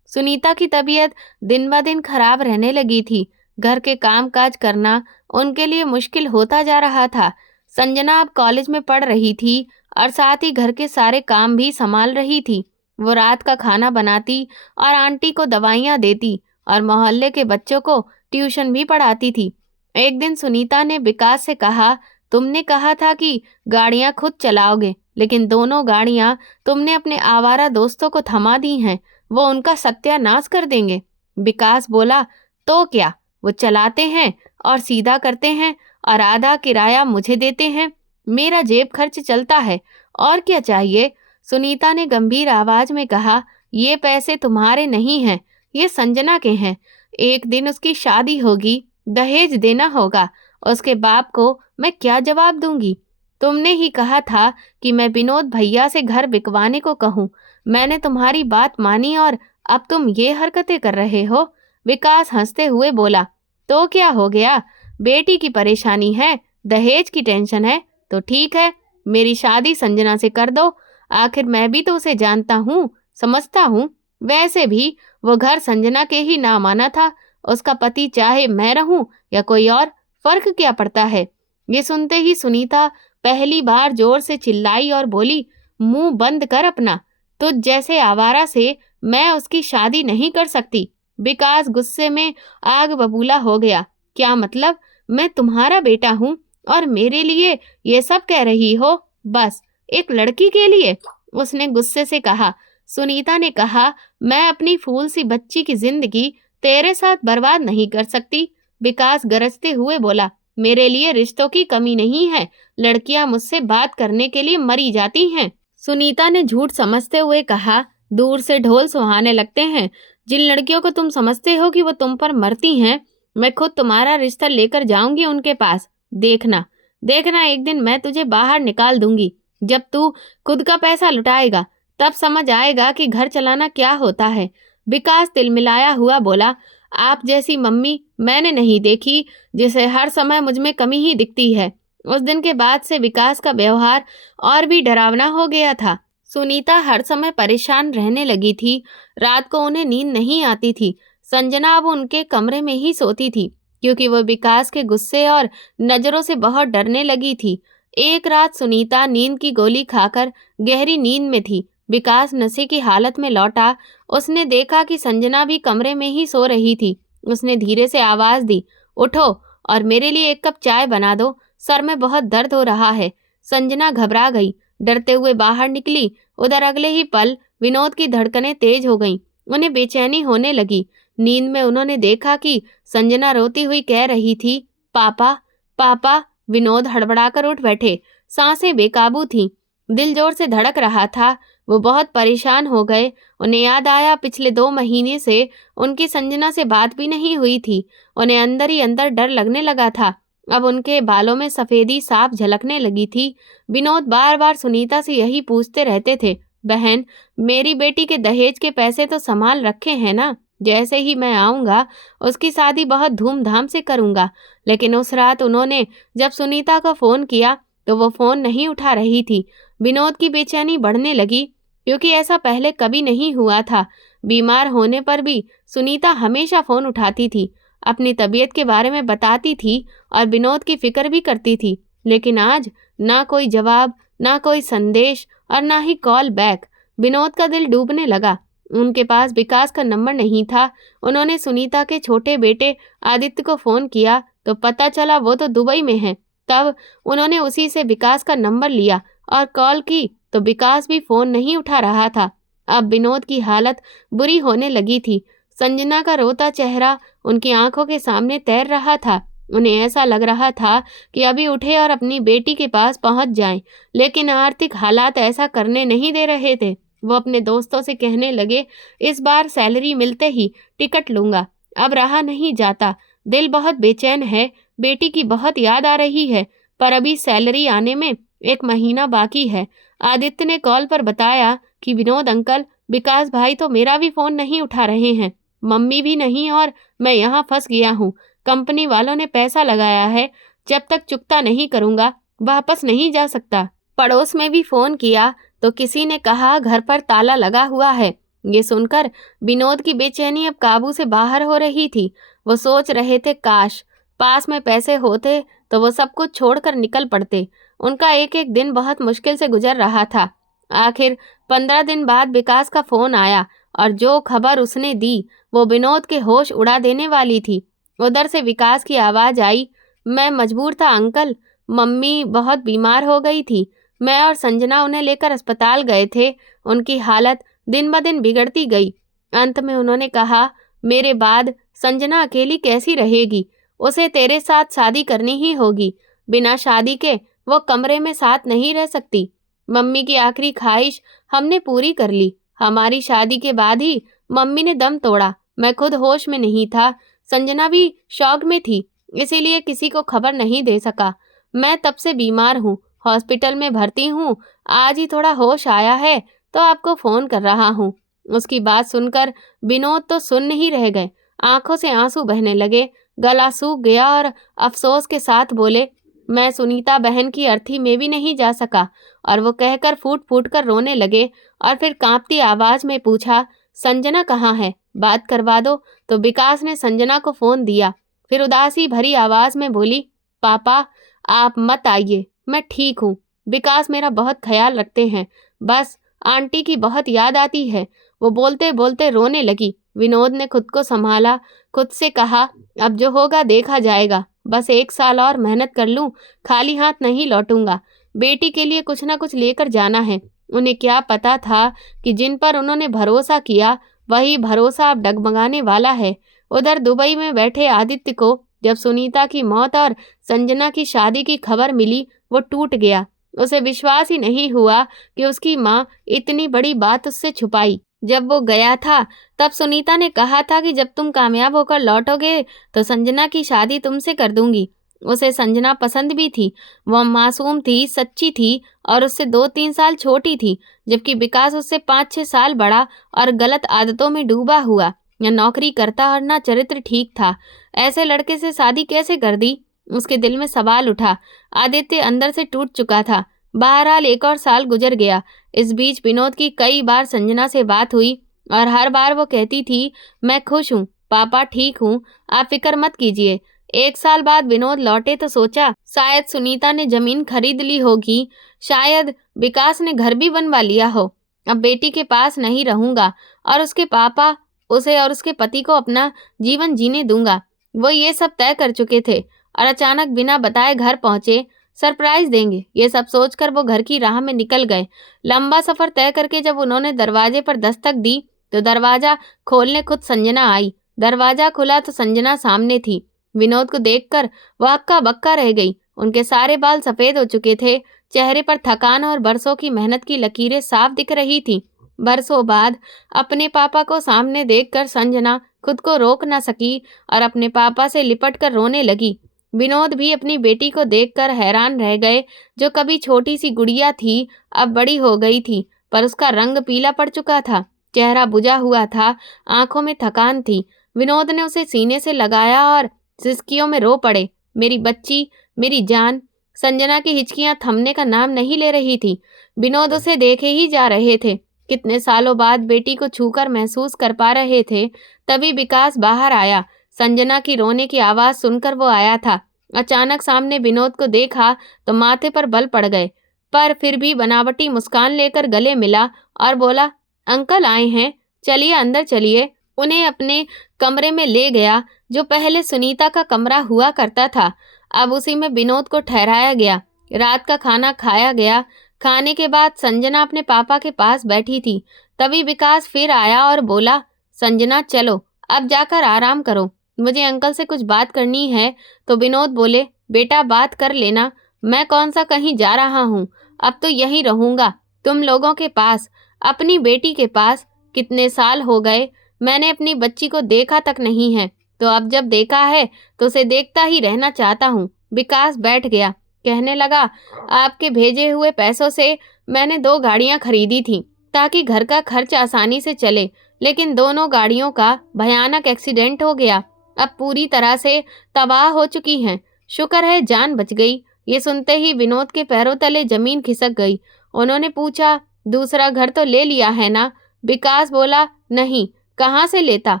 सुनीता की तबीयत दिन ब दिन खराब रहने लगी थी। घर के काम काज करना उनके लिए मुश्किल होता जा रहा था। संजना अब कॉलेज में पढ़ रही थी और साथ ही घर के सारे काम भी संभाल रही थी। वो रात का खाना बनाती और आंटी को दवाइयाँ देती और मोहल्ले के बच्चों को ट्यूशन भी पढ़ाती थी। एक दिन सुनीता ने विकास से कहा, तुमने कहा था कि गाड़ियाँ खुद चलाओगे, लेकिन दोनों गाड़ियाँ तुमने अपने आवारा दोस्तों को थमा दी हैं। वो उनका सत्यानाश कर देंगे। विकास बोला, तो क्या, वो चलाते हैं और सीधा करते हैं और आधा किराया मुझे देते हैं। मेरा जेब खर्च चलता है, और क्या चाहिए? सुनीता ने गंभीर आवाज में कहा, ये पैसे तुम्हारे नहीं हैं, ये संजना के हैं। एक दिन उसकी शादी होगी, दहेज देना होगा। उसके बाप को मैं क्या जवाब दूंगी? तुमने ही कहा था कि मैं विनोद भैया से घर बिकवाने को कहूँ। मैंने तुम्हारी बात मानी और अब तुम ये हरकतें कर रहे हो। विकास हंसते हुए बोला, तो क्या हो गया? बेटी की परेशानी है, दहेज की टेंशन है, तो ठीक है, मेरी शादी संजना से कर दो। आखिर मैं भी तो उसे जानता हूँ, समझता हूँ। वैसे भी वो घर संजना के ही नाम आना था। उसका पति चाहे मैं रहूं या कोई और, फर्क क्या पड़ता है? ये सुनते ही सुनीता पहली बार जोर से चिल्लाई और बोली, मुंह बंद कर अपना। तुझ जैसे आवारा से मैं उसकी शादी नहीं कर सकती। विकास गुस्से में आग बबूला हो गया। क्या मतलब? मैं तुम्हारा बेटा हूँ और मेरे लिए ये सब कह रही हो? बस एक लड़की के लिए? उसने गुस्से से कहा। सुनीता ने कहा, मैं अपनी फूल सी बच्ची की जिंदगी तेरे साथ बर्बाद नहीं कर सकती। विकास गरजते हुए बोला, मेरे लिए रिश्तों की कमी नहीं है, लड़कियां मुझसे बात करने के लिए मरी जाती हैं। सुनीता ने झूठ समझते हुए कहा, दूर से ढोल सुहाने लगते हैं। जिन लड़कियों को तुम समझते हो कि वो तुम पर मरती हैं, मैं खुद तुम्हारा रिश्ता लेकर जाऊंगी उनके पास। देखना देखना, एक दिन मैं तुझे बाहर निकाल दूंगी। जब तू खुद का पैसा लुटाएगा तब समझ आएगा कि घर चलाना क्या होता है। विकास तिलमिलाया हुआ बोला, आप जैसी मम्मी मैंने नहीं देखी, जिसे हर समय मुझ में कमी ही दिखती है। उस दिन के बाद से विकास का व्यवहार और भी डरावना हो गया था। सुनीता हर समय परेशान रहने लगी थी। रात को उन्हें नींद नहीं आती थी। संजना अब उनके कमरे में ही सोती थी, क्योंकि वो विकास के गुस्से और नजरों से बहुत डरने लगी थी। एक रात सुनीता नींद की गोली खाकर गहरी नींद में थी। विकास नशे की हालत में लौटा। उसने देखा कि संजना भी कमरे में ही सो रही थी। उसने धीरे से आवाज दी, उठो और मेरे लिए एक कप चाय बना दो, सर में बहुत दर्द हो रहा है। संजना घबरा गई, डरते हुए बाहर निकली। उधर अगले ही पल विनोद की धड़कनें तेज हो गईं। उन्हें बेचैनी होने लगी। नींद में उन्होंने देखा कि संजना रोती हुई कह रही थी, पापा पापा। विनोद हड़बड़ाकर उठ बैठे। सांसें बेकाबू थीं, दिल जोर से धड़क रहा था। वो बहुत परेशान हो गए। उन्हें याद आया, पिछले 2 महीने से उनकी संजना से बात भी नहीं हुई थी। उन्हें अंदर ही अंदर डर लगने लगा था। अब उनके बालों में सफेदी साफ झलकने लगी थी। विनोद बार बार सुनीता से यही पूछते रहते थे, बहन, मेरी बेटी के दहेज के पैसे तो संभाल रखे हैं ना? जैसे ही मैं आऊंगा उसकी शादी बहुत धूमधाम से करूंगा। लेकिन उस रात उन्होंने जब सुनीता को फोन किया तो वो फोन नहीं उठा रही थी। विनोद की बेचैनी बढ़ने लगी, क्योंकि ऐसा पहले कभी नहीं हुआ था। बीमार होने पर भी सुनीता हमेशा फोन उठाती थी, अपनी तबीयत के बारे में बताती थी और विनोद की फिक्र भी करती थी। लेकिन आज ना कोई जवाब, ना कोई संदेश और ना ही कॉल बैक। विनोद का दिल डूबने लगा। उनके पास विकास का नंबर नहीं था। उन्होंने सुनीता के छोटे बेटे आदित्य को फोन किया तो पता चला वो तो दुबई में है। तब उन्होंने उसी से विकास का नंबर लिया और कॉल की तो विकास भी फोन नहीं उठा रहा था। अब विनोद की हालत बुरी होने लगी थी। संजना का रोता चेहरा उनकी आंखों के सामने तैर रहा था। उन्हें ऐसा लग रहा था कि अभी उठे और अपनी बेटी के पास पहुंच जाएं, लेकिन आर्थिक हालात ऐसा करने नहीं दे रहे थे। वो अपने दोस्तों से कहने लगे, इस बार सैलरी मिलते ही टिकट लूंगा, अब रहा नहीं जाता, दिल बहुत बेचैन है, बेटी की बहुत याद आ रही है, पर अभी सैलरी आने में 1 महीना बाकी है। आदित्य ने कॉल पर बताया कि विनोद अंकल, विकास भाई तो मेरा भी फोन नहीं उठा रहे हैं, मम्मी भी नहीं, और मैं यहाँ फंस गया हूँ। कंपनी वालों ने पैसा लगाया है, जब तक चुकता नहीं करूंगा वापस नहीं जा सकता। पड़ोस में भी फोन किया तो किसी ने कहा घर पर ताला लगा हुआ है। ये सुनकर विनोद की बेचैनी अब काबू से बाहर हो रही थी। वो सोच रहे थे, काश पास में पैसे होते तो वो सब कुछ छोड़कर निकल पड़ते। उनका एक एक दिन बहुत मुश्किल से गुजर रहा था। आखिर 15 दिन बाद विकास का फोन आया और जो खबर उसने दी वो विनोद के होश उड़ा देने वाली थी। उधर से विकास की आवाज आई, मैं मजबूर था अंकल, मम्मी बहुत बीमार हो गई थी, मैं और संजना उन्हें लेकर अस्पताल गए थे। उनकी हालत दिन ब दिन बिगड़ती गई। अंत में उन्होंने कहा, मेरे बाद संजना अकेली कैसी रहेगी, उसे तेरे साथ शादी करनी ही होगी, बिना शादी के वो कमरे में साथ नहीं रह सकती। मम्मी की आखिरी ख्वाहिश हमने पूरी कर ली। हमारी शादी के बाद ही मम्मी ने दम तोड़ा। मैं खुद होश में नहीं था, संजना भी शॉक में थी, इसीलिए किसी को खबर नहीं दे सका। मैं तब से बीमार हूँ, हॉस्पिटल में भर्ती हूँ। आज ही थोड़ा होश आया है तो आपको फोन कर रहा हूँ। उसकी बात सुनकर विनोद तो सुन ही रह गए। आंखों से आंसू बहने लगे, गला सूख गया और अफसोस के साथ बोले, मैं सुनीता बहन की अर्थी में भी नहीं जा सका। और वो कहकर फूट फूट कर रोने लगे और फिर कांपती आवाज में पूछा, संजना कहाँ है, बात करवा दो। तो विकास ने संजना को फोन दिया। फिर उदासी भरी आवाज में बोली, पापा आप मत आइए, मैं ठीक हूँ। विकास मेरा बहुत ख्याल रखते हैं, बस आंटी की बहुत याद आती है। वो बोलते बोलते रोने लगी। विनोद ने खुद को संभाला, खुद से कहा, अब जो होगा देखा जाएगा, बस 1 साल और मेहनत कर लूं, खाली हाथ नहीं लौटूंगा। बेटी के लिए कुछ ना कुछ लेकर जाना है। उन्हें क्या पता था कि जिन पर उन्होंने भरोसा किया वही भरोसा अब डगमगाने वाला है। उधर दुबई में बैठे आदित्य को जब सुनीता की मौत और संजना की शादी की खबर मिली, वो टूट गया। उसे विश्वास ही नहीं हुआ कि उसकी माँ इतनी बड़ी बात उससे छुपाई। जब वो गया था तब सुनीता ने कहा था कि जब तुम कामयाब होकर लौटोगे तो संजना की शादी तुमसे कर दूंगी। उसे संजना पसंद भी थी। वह मासूम थी, सच्ची थी और उससे 2-3 साल छोटी थी, जबकि विकास उससे 5-6 साल बड़ा और गलत आदतों में डूबा हुआ। न नौकरी करता और न चरित्र ठीक था। ऐसे लड़के से शादी कैसे कर दी? उसके दिल में सवाल उठा। आदित्य अंदर से टूट चुका था। बहरहाल 1 और साल गुजर गया। इस बीच विनोद की कई बार संजना से बात हुई और हर बार वो कहती थी, मैं खुश हूँ, पापा ठीक हूँ, आप फिक्र मत कीजिए। 1 साल बाद विनोद लौटे तो सोचा शायद सुनीता ने जमीन खरीद ली होगी, शायद विकास ने घर भी बनवा लिया हो। अब बेटी के पास नहीं रहूंगा और उसके पापा उसे और उसके पति को अपना जीवन जीने दूंगा। वो ये सब तय कर चुके थे और अचानक बिना बताए घर पहुंचे। सरप्राइज देंगे, ये सब सोचकर वो घर की राह में निकल गए। लंबा सफर तय करके जब उन्होंने दरवाजे पर दस्तक दी तो दरवाजा खोलने खुद संजना आई। दरवाजा खुला तो संजना सामने थी। विनोद को देखकर वह हक्का बक्का रह गई। उनके सारे बाल सफेद हो चुके थे। चेहरे पर थकान और बरसों की मेहनत की लकीरें साफ दिख रही थी। बरसों बाद अपने पापा को सामने देखकर संजना खुद को रोक न सकी और अपने पापा से लिपट कर रोने लगी। विनोद भी अपनी बेटी को देखकर हैरान रह गए, जो कभी छोटी सी गुड़िया थी अब बड़ी हो गई थी, पर उसका रंग पीला पड़ चुका था, चेहरा बुझा हुआ था, आंखों में थकान थी। विनोद ने उसे सीने से लगाया और सिसकियों में रो पड़े, मेरी बच्ची, मेरी जान। संजना की हिचकियां थमने का नाम नहीं ले रही थी। विनोद उसे देखे ही जा रहे थे। कितने सालों बाद बेटी को छूकर महसूस कर पा रहे थे। तभी विकास बाहर आया। संजना की रोने की आवाज सुनकर वो आया था। अचानक सामने विनोद को देखा तो माथे पर बल पड़ गए, पर फिर भी बनावटी मुस्कान लेकर गले मिला और बोला, अंकल आए हैं, चलिए अंदर चलिए। उन्हें अपने कमरे में ले गया, जो पहले सुनीता का कमरा हुआ करता था। अब उसी में विनोद को ठहराया गया। रात का खाना खाया गया। खाने के बाद संजना अपने पापा के पास बैठी थी। तभी विकास फिर आया और बोला, संजना चलो अब जाकर आराम करो, मुझे अंकल से कुछ बात करनी है। तो विनोद बोले, बेटा बात कर लेना, मैं कौन सा कहीं जा रहा हूँ, अब तो यहीं रहूंगा तुम लोगों के पास, अपनी बेटी के पास। कितने साल हो गए मैंने अपनी बच्ची को देखा तक नहीं है, तो अब जब देखा है तो उसे देखता ही रहना चाहता हूँ। विकास बैठ गया, कहने लगा, आपके भेजे हुए पैसों से मैंने 2 गाड़ियां खरीदी थी ताकि घर का खर्च आसानी से चले, लेकिन दोनों गाड़ियों का भयानक एक्सीडेंट हो गया, अब पूरी तरह से तबाह हो चुकी हैं। शुक्र है जान बच गई। ये सुनते ही विनोद के पैरों तले जमीन खिसक गई। उन्होंने पूछा, दूसरा घर तो ले लिया है ना? विकास बोला, नहीं, कहाँ से लेता,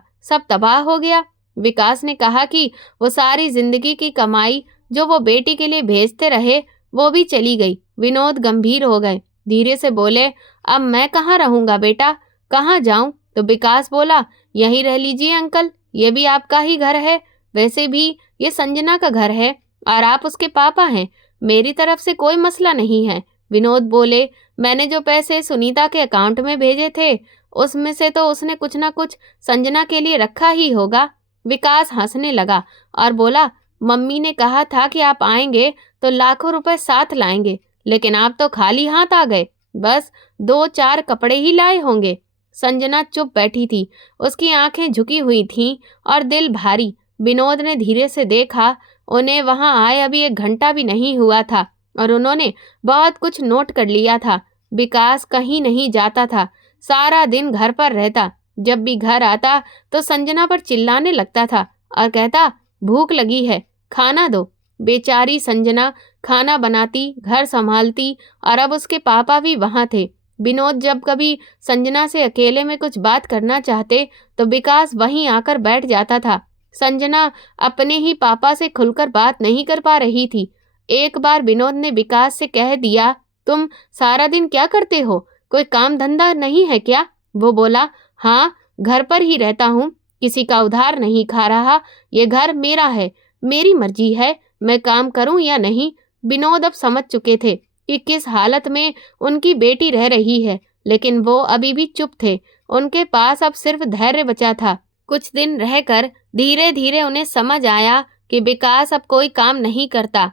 सब तबाह हो गया। विकास ने कहा कि वो सारी जिंदगी की कमाई जो वो बेटी के लिए भेजते रहे वो भी चली गई। विनोद गंभीर हो गए, धीरे से बोले, अब मैं कहाँ रहूंगा बेटा, कहाँ जाऊं? तो विकास बोला, यहीं रह लीजिए अंकल, ये भी आपका ही घर है, वैसे भी ये संजना का घर है और आप उसके पापा हैं, मेरी तरफ से कोई मसला नहीं है। विनोद बोले, मैंने जो पैसे सुनीता के अकाउंट में भेजे थे उसमें से तो उसने कुछ ना कुछ संजना के लिए रखा ही होगा। विकास हंसने लगा और बोला, मम्मी ने कहा था कि आप आएंगे तो लाखों रुपए साथ लाएंगे, लेकिन आप तो खाली हाथ आ गए, बस 2-4 कपड़े ही लाए होंगे। संजना चुप बैठी थी, उसकी आंखें झुकी हुई थीं और दिल भारी। विनोद ने धीरे से देखा, उन्हें वहां आए अभी 1 घंटा भी नहीं हुआ था और उन्होंने बहुत कुछ नोट कर लिया था। विकास कहीं नहीं जाता था, सारा दिन घर पर रहता। जब भी घर आता तो संजना पर चिल्लाने लगता था और कहता, भूख लगी है, खाना दो। बेचारी संजना खाना बनाती, घर संभालती और अब उसके पापा भी वहां थे। विनोद जब कभी संजना से अकेले में कुछ बात करना चाहते तो विकास वहीं आकर बैठ जाता था। संजना अपने ही पापा से खुलकर बात नहीं कर पा रही थी। एक बार विनोद ने विकास से कह दिया, तुम सारा दिन क्या करते हो, कोई काम धंधा नहीं है क्या? वो बोला, हाँ, घर पर ही रहता हूँ, किसी का उधार नहीं खा रहा, ये घर मेरा है, मेरी मर्जी है मैं काम करूं या नहीं। विनोद अब समझ चुके थे कि किस हालत में उनकी बेटी रह रही है, लेकिन वो अभी भी चुप थे। उनके पास अब सिर्फ धैर्य बचा था। कुछ दिन रहकर धीरे धीरे उन्हें समझ आया कि विकास अब कोई काम नहीं करता,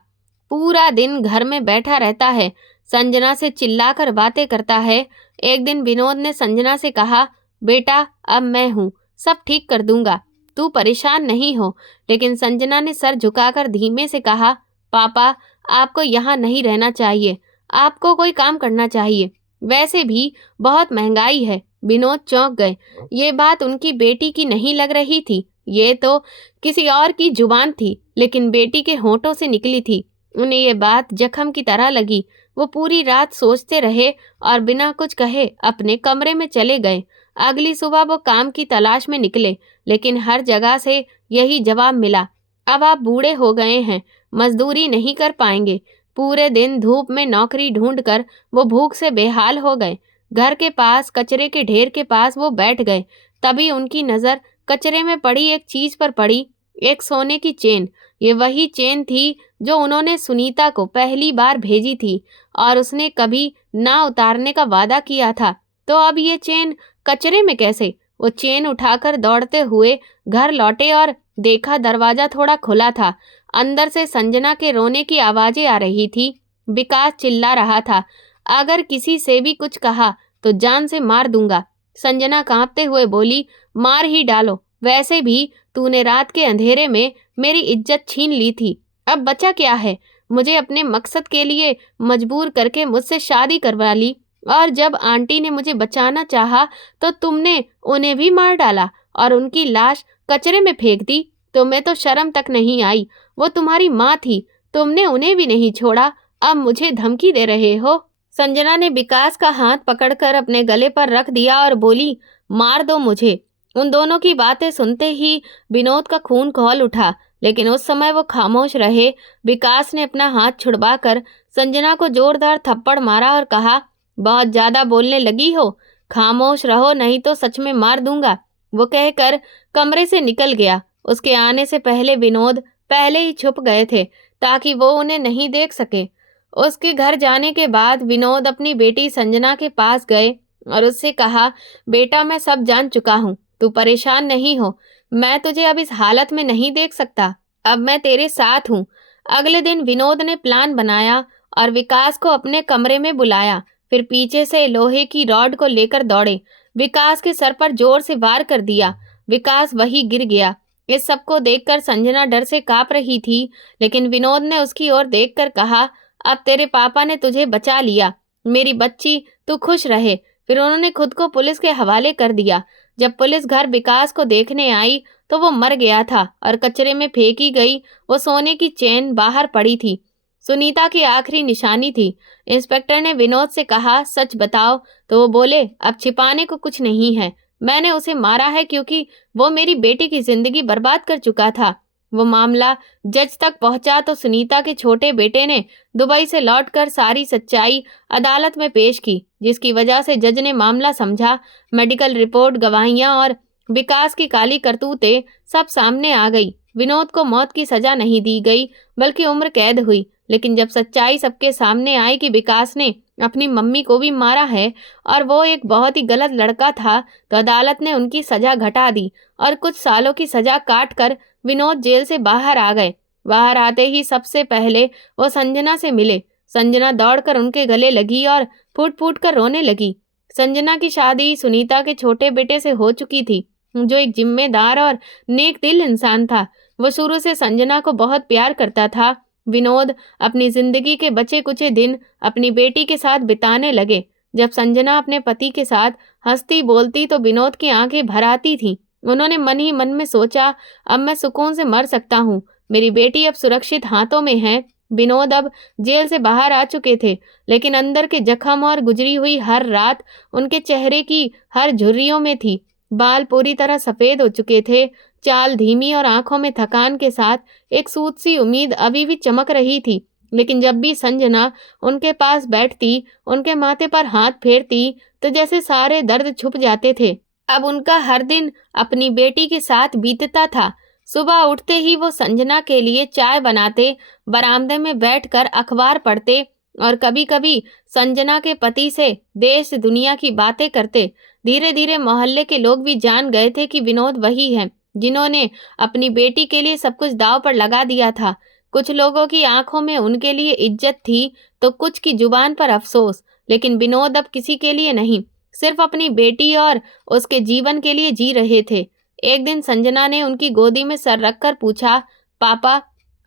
पूरा दिन घर में बैठा रहता है, संजना से चिल्लाकर बातें करता है। एक दिन विनोद ने संजना से कहा, बेटा अब मैं हूँ, सब ठीक कर दूंगा, तू परेशान नहीं हो। लेकिन संजना ने सर झुकाकर धीमे से कहा, पापा आपको यहाँ नहीं रहना चाहिए, आपको कोई काम करना चाहिए, वैसे भी बहुत महंगाई है। विनोद चौंक गए। ये बात उनकी बेटी की नहीं लग रही थी, ये तो किसी और की जुबान थी, लेकिन बेटी के होठों से निकली थी। उन्हें ये बात जख्म की तरह लगी। वो पूरी रात सोचते रहे और बिना कुछ कहे अपने कमरे में चले गए। अगली सुबह वो काम की तलाश में निकले, लेकिन हर जगह से यही जवाब मिला, अब आप बूढ़े हो गए हैं, मजदूरी नहीं कर पाएंगे। पूरे दिन धूप में नौकरी ढूंढकर वो भूख से बेहाल हो गए। घर के पास कचरे के ढेर के पास वो बैठ गए। तभी उनकी नज़र कचरे में पड़ी एक चीज पर पड़ी, एक सोने की चेन। ये वही चेन थी जो उन्होंने सुनीता को पहली बार भेजी थी और उसने कभी ना उतारने का वादा किया था। तो अब ये चेन कचरे में कैसे? वो चेन उठाकर दौड़ते हुए घर लौटे और देखा दरवाजा थोड़ा खुला था। अंदर से संजना के रोने की आवाजें आ रही थी। विकास चिल्ला रहा था, अगर किसी से भी कुछ कहा तो जान से मार दूंगा। संजना कांपते हुए बोली, मार ही डालो, वैसे भी तूने रात के अंधेरे में मेरी इज्जत छीन ली थी, अब बचा क्या है? मुझे अपने मकसद के लिए मजबूर करके मुझसे शादी करवा ली, और जब आंटी ने मुझे बचाना चाहा तो तुमने उन्हें भी मार डाला और उनकी लाश कचरे में फेंक दी। तुम्हें तो शर्म तक नहीं आई, वो तुम्हारी माँ थी, तुमने उन्हें भी नहीं छोड़ा, अब मुझे धमकी दे रहे हो। संजना ने विकास का हाथ पकड़कर अपने गले पर रख दिया और बोली, मार दो मुझे। उन दोनों की बातें सुनते ही विनोद का खून खौल उठा, लेकिन उस समय वो खामोश रहे। विकास ने अपना हाथ छुड़वाकर संजना को जोरदार थप्पड़ मारा और कहा, बहुत ज्यादा बोलने लगी हो, खामोश रहो नहीं तो सच में मार दूंगा। वो कहकर कमरे से निकल गया। उसके आने से पहले विनोद पहले ही छुप गए थे ताकि वो उन्हें नहीं देख सके। उसके घर जाने के बाद विनोद अपनी बेटी संजना के पास गए और उससे कहा, बेटा मैं सब जान चुका हूँ, तू परेशान नहीं हो, मैं तुझे अब इस हालत में नहीं देख सकता, अब मैं तेरे साथ हूँ। अगले दिन विनोद ने प्लान बनाया और विकास को अपने कमरे में बुलाया, फिर पीछे से लोहे की रॉड को लेकर दौड़े। विकास के सर पर जोर से वार कर दिया। विकास वही गिर गया। इस सबको देखकर संजना डर से कांप रही थी, लेकिन विनोद ने उसकी ओर देखकर कहा, अब तेरे पापा ने तुझे बचा लिया, मेरी बच्ची तू खुश रहे। फिर उन्होंने खुद को पुलिस के हवाले कर दिया। जब पुलिस घर विकास को देखने आई तो वो मर गया था और कचरे में फेंकी गई वो सोने की चेन बाहर पड़ी थी। सुनीता की आखिरी निशानी थी। इंस्पेक्टर ने विनोद से कहा, सच बताओ। तो वो बोले, अब छिपाने को कुछ नहीं है, मैंने उसे मारा है क्योंकि वो मेरी बेटी की जिंदगी बर्बाद कर चुका था। वो मामला जज तक पहुंचा तो सुनीता के छोटे बेटे ने दुबई से लौटकर सारी सच्चाई अदालत में पेश की, जिसकी वजह से जज ने मामला समझा। मेडिकल रिपोर्ट, गवाहियां और विकास की काली करतूतें सब सामने आ गई। विनोद को मौत की सजा नहीं दी गई बल्कि उम्र कैद हुई। लेकिन जब सच्चाई सबके सामने आई कि विकास ने अपनी मम्मी को भी मारा है और वो एक बहुत ही गलत लड़का था, तो अदालत ने उनकी सजा घटा दी और कुछ सालों की सजा काट कर विनोद जेल से बाहर आ गए। बाहर आते ही सबसे पहले वो संजना से मिले। संजना दौड़कर उनके गले लगी और फूट फूट कर रोने लगी। संजना की शादी सुनीता के छोटे बेटे से हो चुकी थी, जो एक जिम्मेदार और नेक दिल इंसान था। वो शुरू से संजना को बहुत प्यार करता था। विनोद अपनी जिंदगी के बचे कुचे दिन अपनी बेटी के साथ बिताने लगे। जब संजना अपने पति के साथ हंसती बोलती तो विनोद की आंखें भर आती थीं। उन्होंने मन ही मन में सोचा, अब मैं सुकून से मर सकता हूँ, मेरी बेटी अब सुरक्षित हाथों में है। विनोद अब जेल से बाहर आ चुके थे, लेकिन अंदर के जख्म और गुजरी हुई हर रात उनके चेहरे की हर झुर्रियों में थी। बाल पूरी तरह सफेद हो चुके थे, चाल धीमी और आंखों में थकान के साथ एक सूत सी उम्मीद अभी भी चमक रही थी। लेकिन जब भी संजना उनके पास बैठती, उनके माथे पर हाथ फेरती, तो जैसे सारे दर्द छुप जाते थे। अब उनका हर दिन अपनी बेटी के साथ बीतता था। सुबह उठते ही वो संजना के लिए चाय बनाते, बरामदे में बैठकर अखबार पढ़ते और कभी कभी संजना के पति से देश दुनिया की बातें करते। धीरे धीरे मोहल्ले के लोग भी जान गए थे कि विनोद वही है जिन्होंने अपनी बेटी के लिए सब कुछ दांव पर लगा दिया था। कुछ लोगों की आंखों में उनके लिए इज्जत थी तो कुछ की जुबान पर अफसोस, लेकिन विनोद अब किसी के लिए नहीं, सिर्फ अपनी बेटी और उसके जीवन के लिए जी रहे थे। एक दिन संजना ने उनकी गोदी में सर रखकर पूछा, पापा,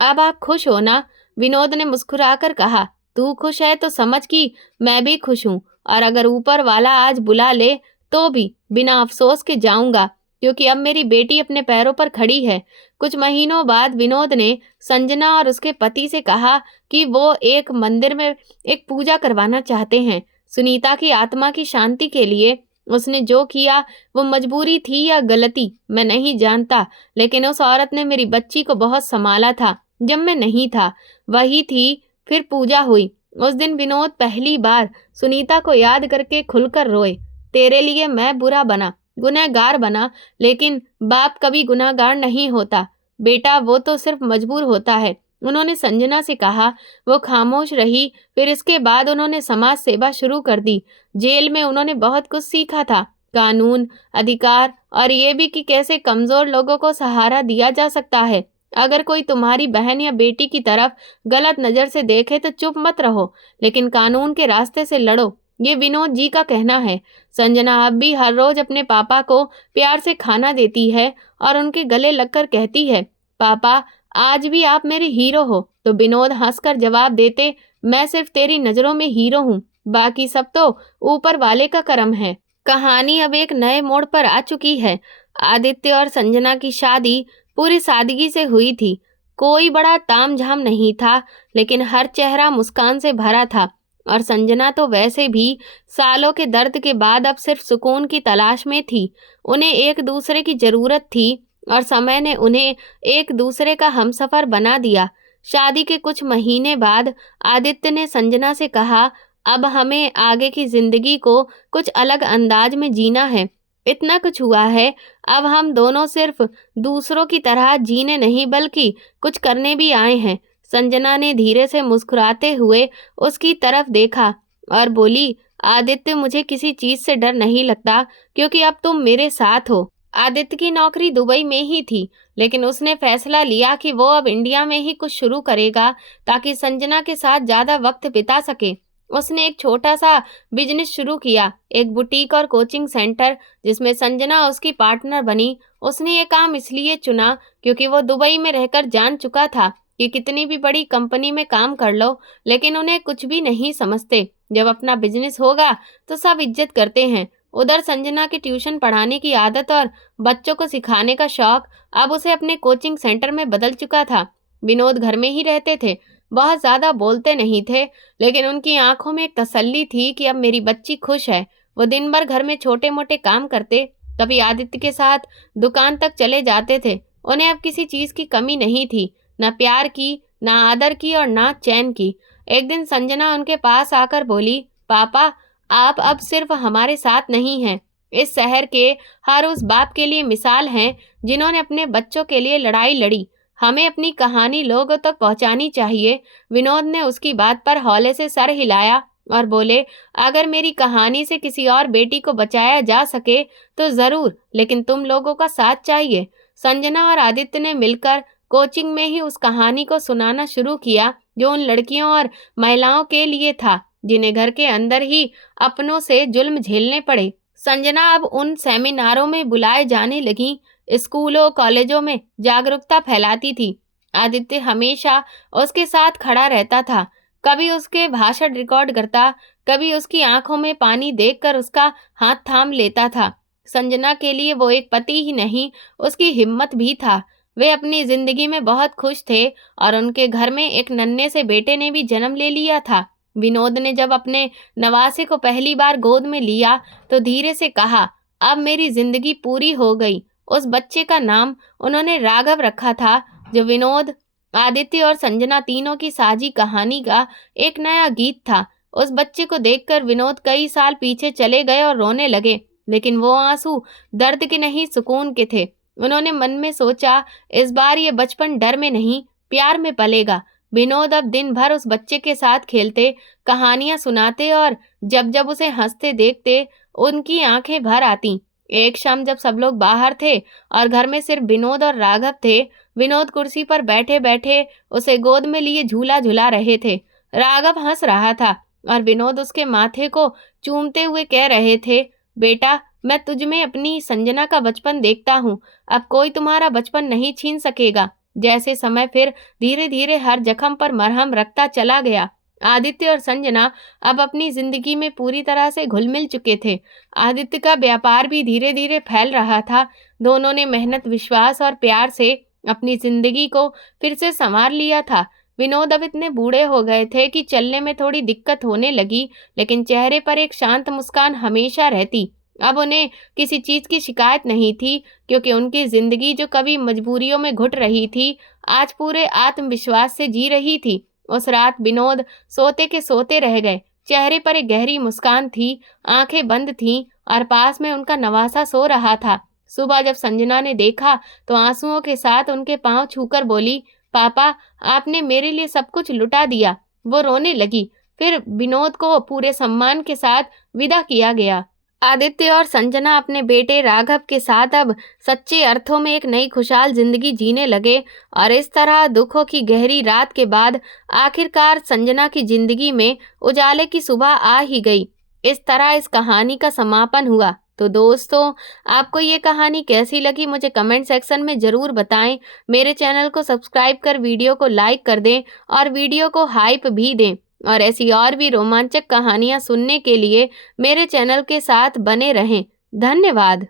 अब आप खुश हो ना? विनोद ने मुस्कुराकर कहा, तू खुश है तो समझ कि मैं भी खुश हूँ, और अगर ऊपर वाला आज बुला ले तो भी बिना अफसोस के जाऊंगा, क्योंकि अब मेरी बेटी अपने पैरों पर खड़ी है। कुछ महीनों बाद विनोद ने संजना और उसके पति से कहा कि वो एक मंदिर में एक पूजा करवाना चाहते हैं, सुनीता की आत्मा की शांति के लिए। उसने जो किया वो मजबूरी थी या गलती मैं नहीं जानता, लेकिन उस औरत ने मेरी बच्ची को बहुत संभाला था जब मैं नहीं था। वही थी। फिर पूजा हुई। उस दिन विनोद पहली बार सुनीता को याद करके खुलकर रोए। तेरे लिए मैं बुरा बना, गुनहगार बना, लेकिन बाप कभी गुनहगार नहीं होता बेटा, वो तो सिर्फ मजबूर होता है। उन्होंने संजना से कहा। वो खामोश रही। फिर इसके बाद उन्होंने समाज सेवा शुरू कर दी। जेल में उन्होंने बहुत कुछ सीखा था, कानून, अधिकार, और ये भी कि कैसे कमजोर लोगों को सहारा दिया जा सकता है। अगर कोई तुम्हारी बहन या बेटी की तरफ गलत नजर से देखे तो चुप मत रहो, लेकिन कानून के रास्ते से लड़ो। ये विनोद जी का कहना है। संजना अब भी हर रोज अपने पापा को प्यार से खाना देती है और उनके गले लगकर कहती है, पापा, आज भी आप मेरे हीरो हो। तो विनोद हंसकर जवाब देते, मैं सिर्फ तेरी नजरों में हीरो हूँ, बाकी सब तो ऊपर वाले का करम है। कहानी अब एक नए मोड़ पर आ चुकी है। आदित्य और संजना की शादी पूरी सादगी से हुई थी। कोई बड़ा तामझाम नहीं था, लेकिन हर चेहरा मुस्कान से भरा था। और संजना तो वैसे भी सालों के दर्द के बाद अब सिर्फ सुकून की तलाश में थी। उन्हें एक दूसरे की जरूरत थी और समय ने उन्हें एक दूसरे का हमसफर बना दिया। शादी के कुछ महीने बाद आदित्य ने संजना से कहा, अब हमें आगे की जिंदगी को कुछ अलग अंदाज में जीना है। इतना कुछ हुआ है, अब हम दोनों सिर्फ दूसरों की तरह जीने नहीं बल्कि कुछ करने भी आए हैं। संजना ने धीरे से मुस्कुराते हुए उसकी तरफ देखा और बोली, आदित्य, मुझे किसी चीज से डर नहीं लगता, क्योंकि अब तुम मेरे साथ हो। आदित्य की नौकरी दुबई में ही थी, लेकिन उसने फैसला लिया कि वो अब इंडिया में ही कुछ शुरू करेगा ताकि संजना के साथ ज्यादा वक्त बिता सके। उसने एक छोटा सा बिजनेस शुरू किया, एक बुटीक और कोचिंग सेंटर, जिसमें संजना उसकी पार्टनर बनी। उसने ये काम इसलिए चुना क्योंकि वो दुबई में रहकर जान चुका था कि कितनी भी बड़ी कंपनी में काम कर लो, लेकिन उन्हें कुछ भी नहीं समझते। जब अपना बिजनेस होगा तो सब इज्जत करते हैं। उधर संजना की ट्यूशन पढ़ाने की आदत और बच्चों को सिखाने का शौक अब उसे अपने कोचिंग सेंटर में बदल चुका था। विनोद घर में ही रहते थे, बहुत ज्यादा बोलते नहीं थे, लेकिन उनकी आंखों में एक तसल्ली थी कि अब मेरी बच्ची खुश है। वो दिन भर घर में छोटे मोटे काम करते, कभी आदित्य के साथ दुकान तक चले जाते थे। उन्हें अब किसी चीज की कमी नहीं थी, न प्यार की, न आदर की और न चैन की। एक दिन संजना उनके पास आकर बोली, पापा, आप अब सिर्फ हमारे साथ नहीं हैं, इस शहर के हर उस बाप के लिए मिसाल हैं जिन्होंने अपने बच्चों के लिए लड़ाई लड़ी। हमें अपनी कहानी लोगों तक पहुंचानी चाहिए। विनोद ने उसकी बात पर हौले से सर हिलाया और बोले, अगर मेरी कहानी से किसी और बेटी को बचाया जा सके तो जरूर, लेकिन तुम लोगों का साथ चाहिए। संजना और आदित्य ने मिलकर कोचिंग में ही उस कहानी को सुनाना शुरू किया जो उन लड़कियों और महिलाओं के लिए था जिन्हें घर के अंदर ही अपनों से जुल्म झेलने पड़े। संजना अब उन सेमिनारों में बुलाए जाने लगी, स्कूलों कॉलेजों में जागरूकता फैलाती थी। आदित्य हमेशा उसके साथ खड़ा रहता था, कभी उसके भाषण रिकॉर्ड करता, कभी उसकी आंखों में पानी देखकर उसका हाथ थाम लेता था। संजना के लिए वो एक पति ही नहीं, उसकी हिम्मत भी था। वे अपनी जिंदगी में बहुत खुश थे और उनके घर में एक नन्हे से बेटे ने भी जन्म ले लिया था। विनोद ने जब अपने नवासे को पहली बार गोद में लिया तो धीरे से कहा, अब मेरी जिंदगी पूरी हो गई। उस बच्चे का नाम उन्होंने राघव रखा था, जो विनोद, आदित्य और संजना तीनों की साझी कहानी का एक नया गीत था। उस बच्चे को देखकर विनोद कई साल पीछे चले गए और रोने लगे, लेकिन वो आंसू दर्द के नहीं, सुकून के थे। उन्होंने मन में सोचा, इस बार ये बचपन डर में नहीं, प्यार में पलेगा। विनोद अब दिन भर उस बच्चे के साथ खेलते, कहानियां सुनाते और जब जब उसे हंसते देखते उनकी आंखें भर आती। एक शाम जब सब लोग बाहर थे और घर में सिर्फ विनोद और राघव थे, विनोद कुर्सी पर बैठे बैठे उसे गोद में लिए झूला झुला रहे थे। राघव हंस रहा था और विनोद उसके माथे को चूमते हुए कह रहे थे, बेटा, मैं तुझ में अपनी संजना का बचपन देखता हूँ। अब कोई तुम्हारा बचपन नहीं छीन सकेगा। जैसे समय फिर धीरे धीरे हर जख्म पर मरहम रखता चला गया, आदित्य और संजना अब अपनी जिंदगी में पूरी तरह से घुल मिल चुके थे। आदित्य का व्यापार भी धीरे धीरे फैल रहा था। दोनों ने मेहनत, विश्वास और प्यार से अपनी जिंदगी को फिर से संवार लिया था। विनोद अब इतने बूढ़े हो गए थे कि चलने में थोड़ी दिक्कत होने लगी, लेकिन चेहरे पर एक शांत मुस्कान हमेशा रहती। अब उन्हें किसी चीज की शिकायत नहीं थी, क्योंकि उनकी जिंदगी जो कभी मजबूरियों में घुट रही थी, आज पूरे आत्मविश्वास से जी रही थी। उस रात विनोद सोते के सोते रह गए। चेहरे पर एक गहरी मुस्कान थी, आंखें बंद थीं और पास में उनका नवासा सो रहा था। सुबह जब संजना ने देखा तो आंसुओं के साथ उनके पांव छूकर बोली, पापा, आपने मेरे लिए सब कुछ लुटा दिया। वो रोने लगी। फिर विनोद को पूरे सम्मान के साथ विदा किया गया। आदित्य और संजना अपने बेटे राघव के साथ अब सच्चे अर्थों में एक नई खुशहाल जिंदगी जीने लगे। और इस तरह दुखों की गहरी रात के बाद आखिरकार संजना की जिंदगी में उजाले की सुबह आ ही गई। इस तरह इस कहानी का समापन हुआ। तो दोस्तों, आपको ये कहानी कैसी लगी मुझे कमेंट सेक्शन में ज़रूर बताएं। मेरे चैनल को सब्सक्राइब कर वीडियो को लाइक कर दें और वीडियो को हाइप भी दें। और ऐसी और भी रोमांचक कहानियाँ सुनने के लिए मेरे चैनल के साथ बने रहें। धन्यवाद।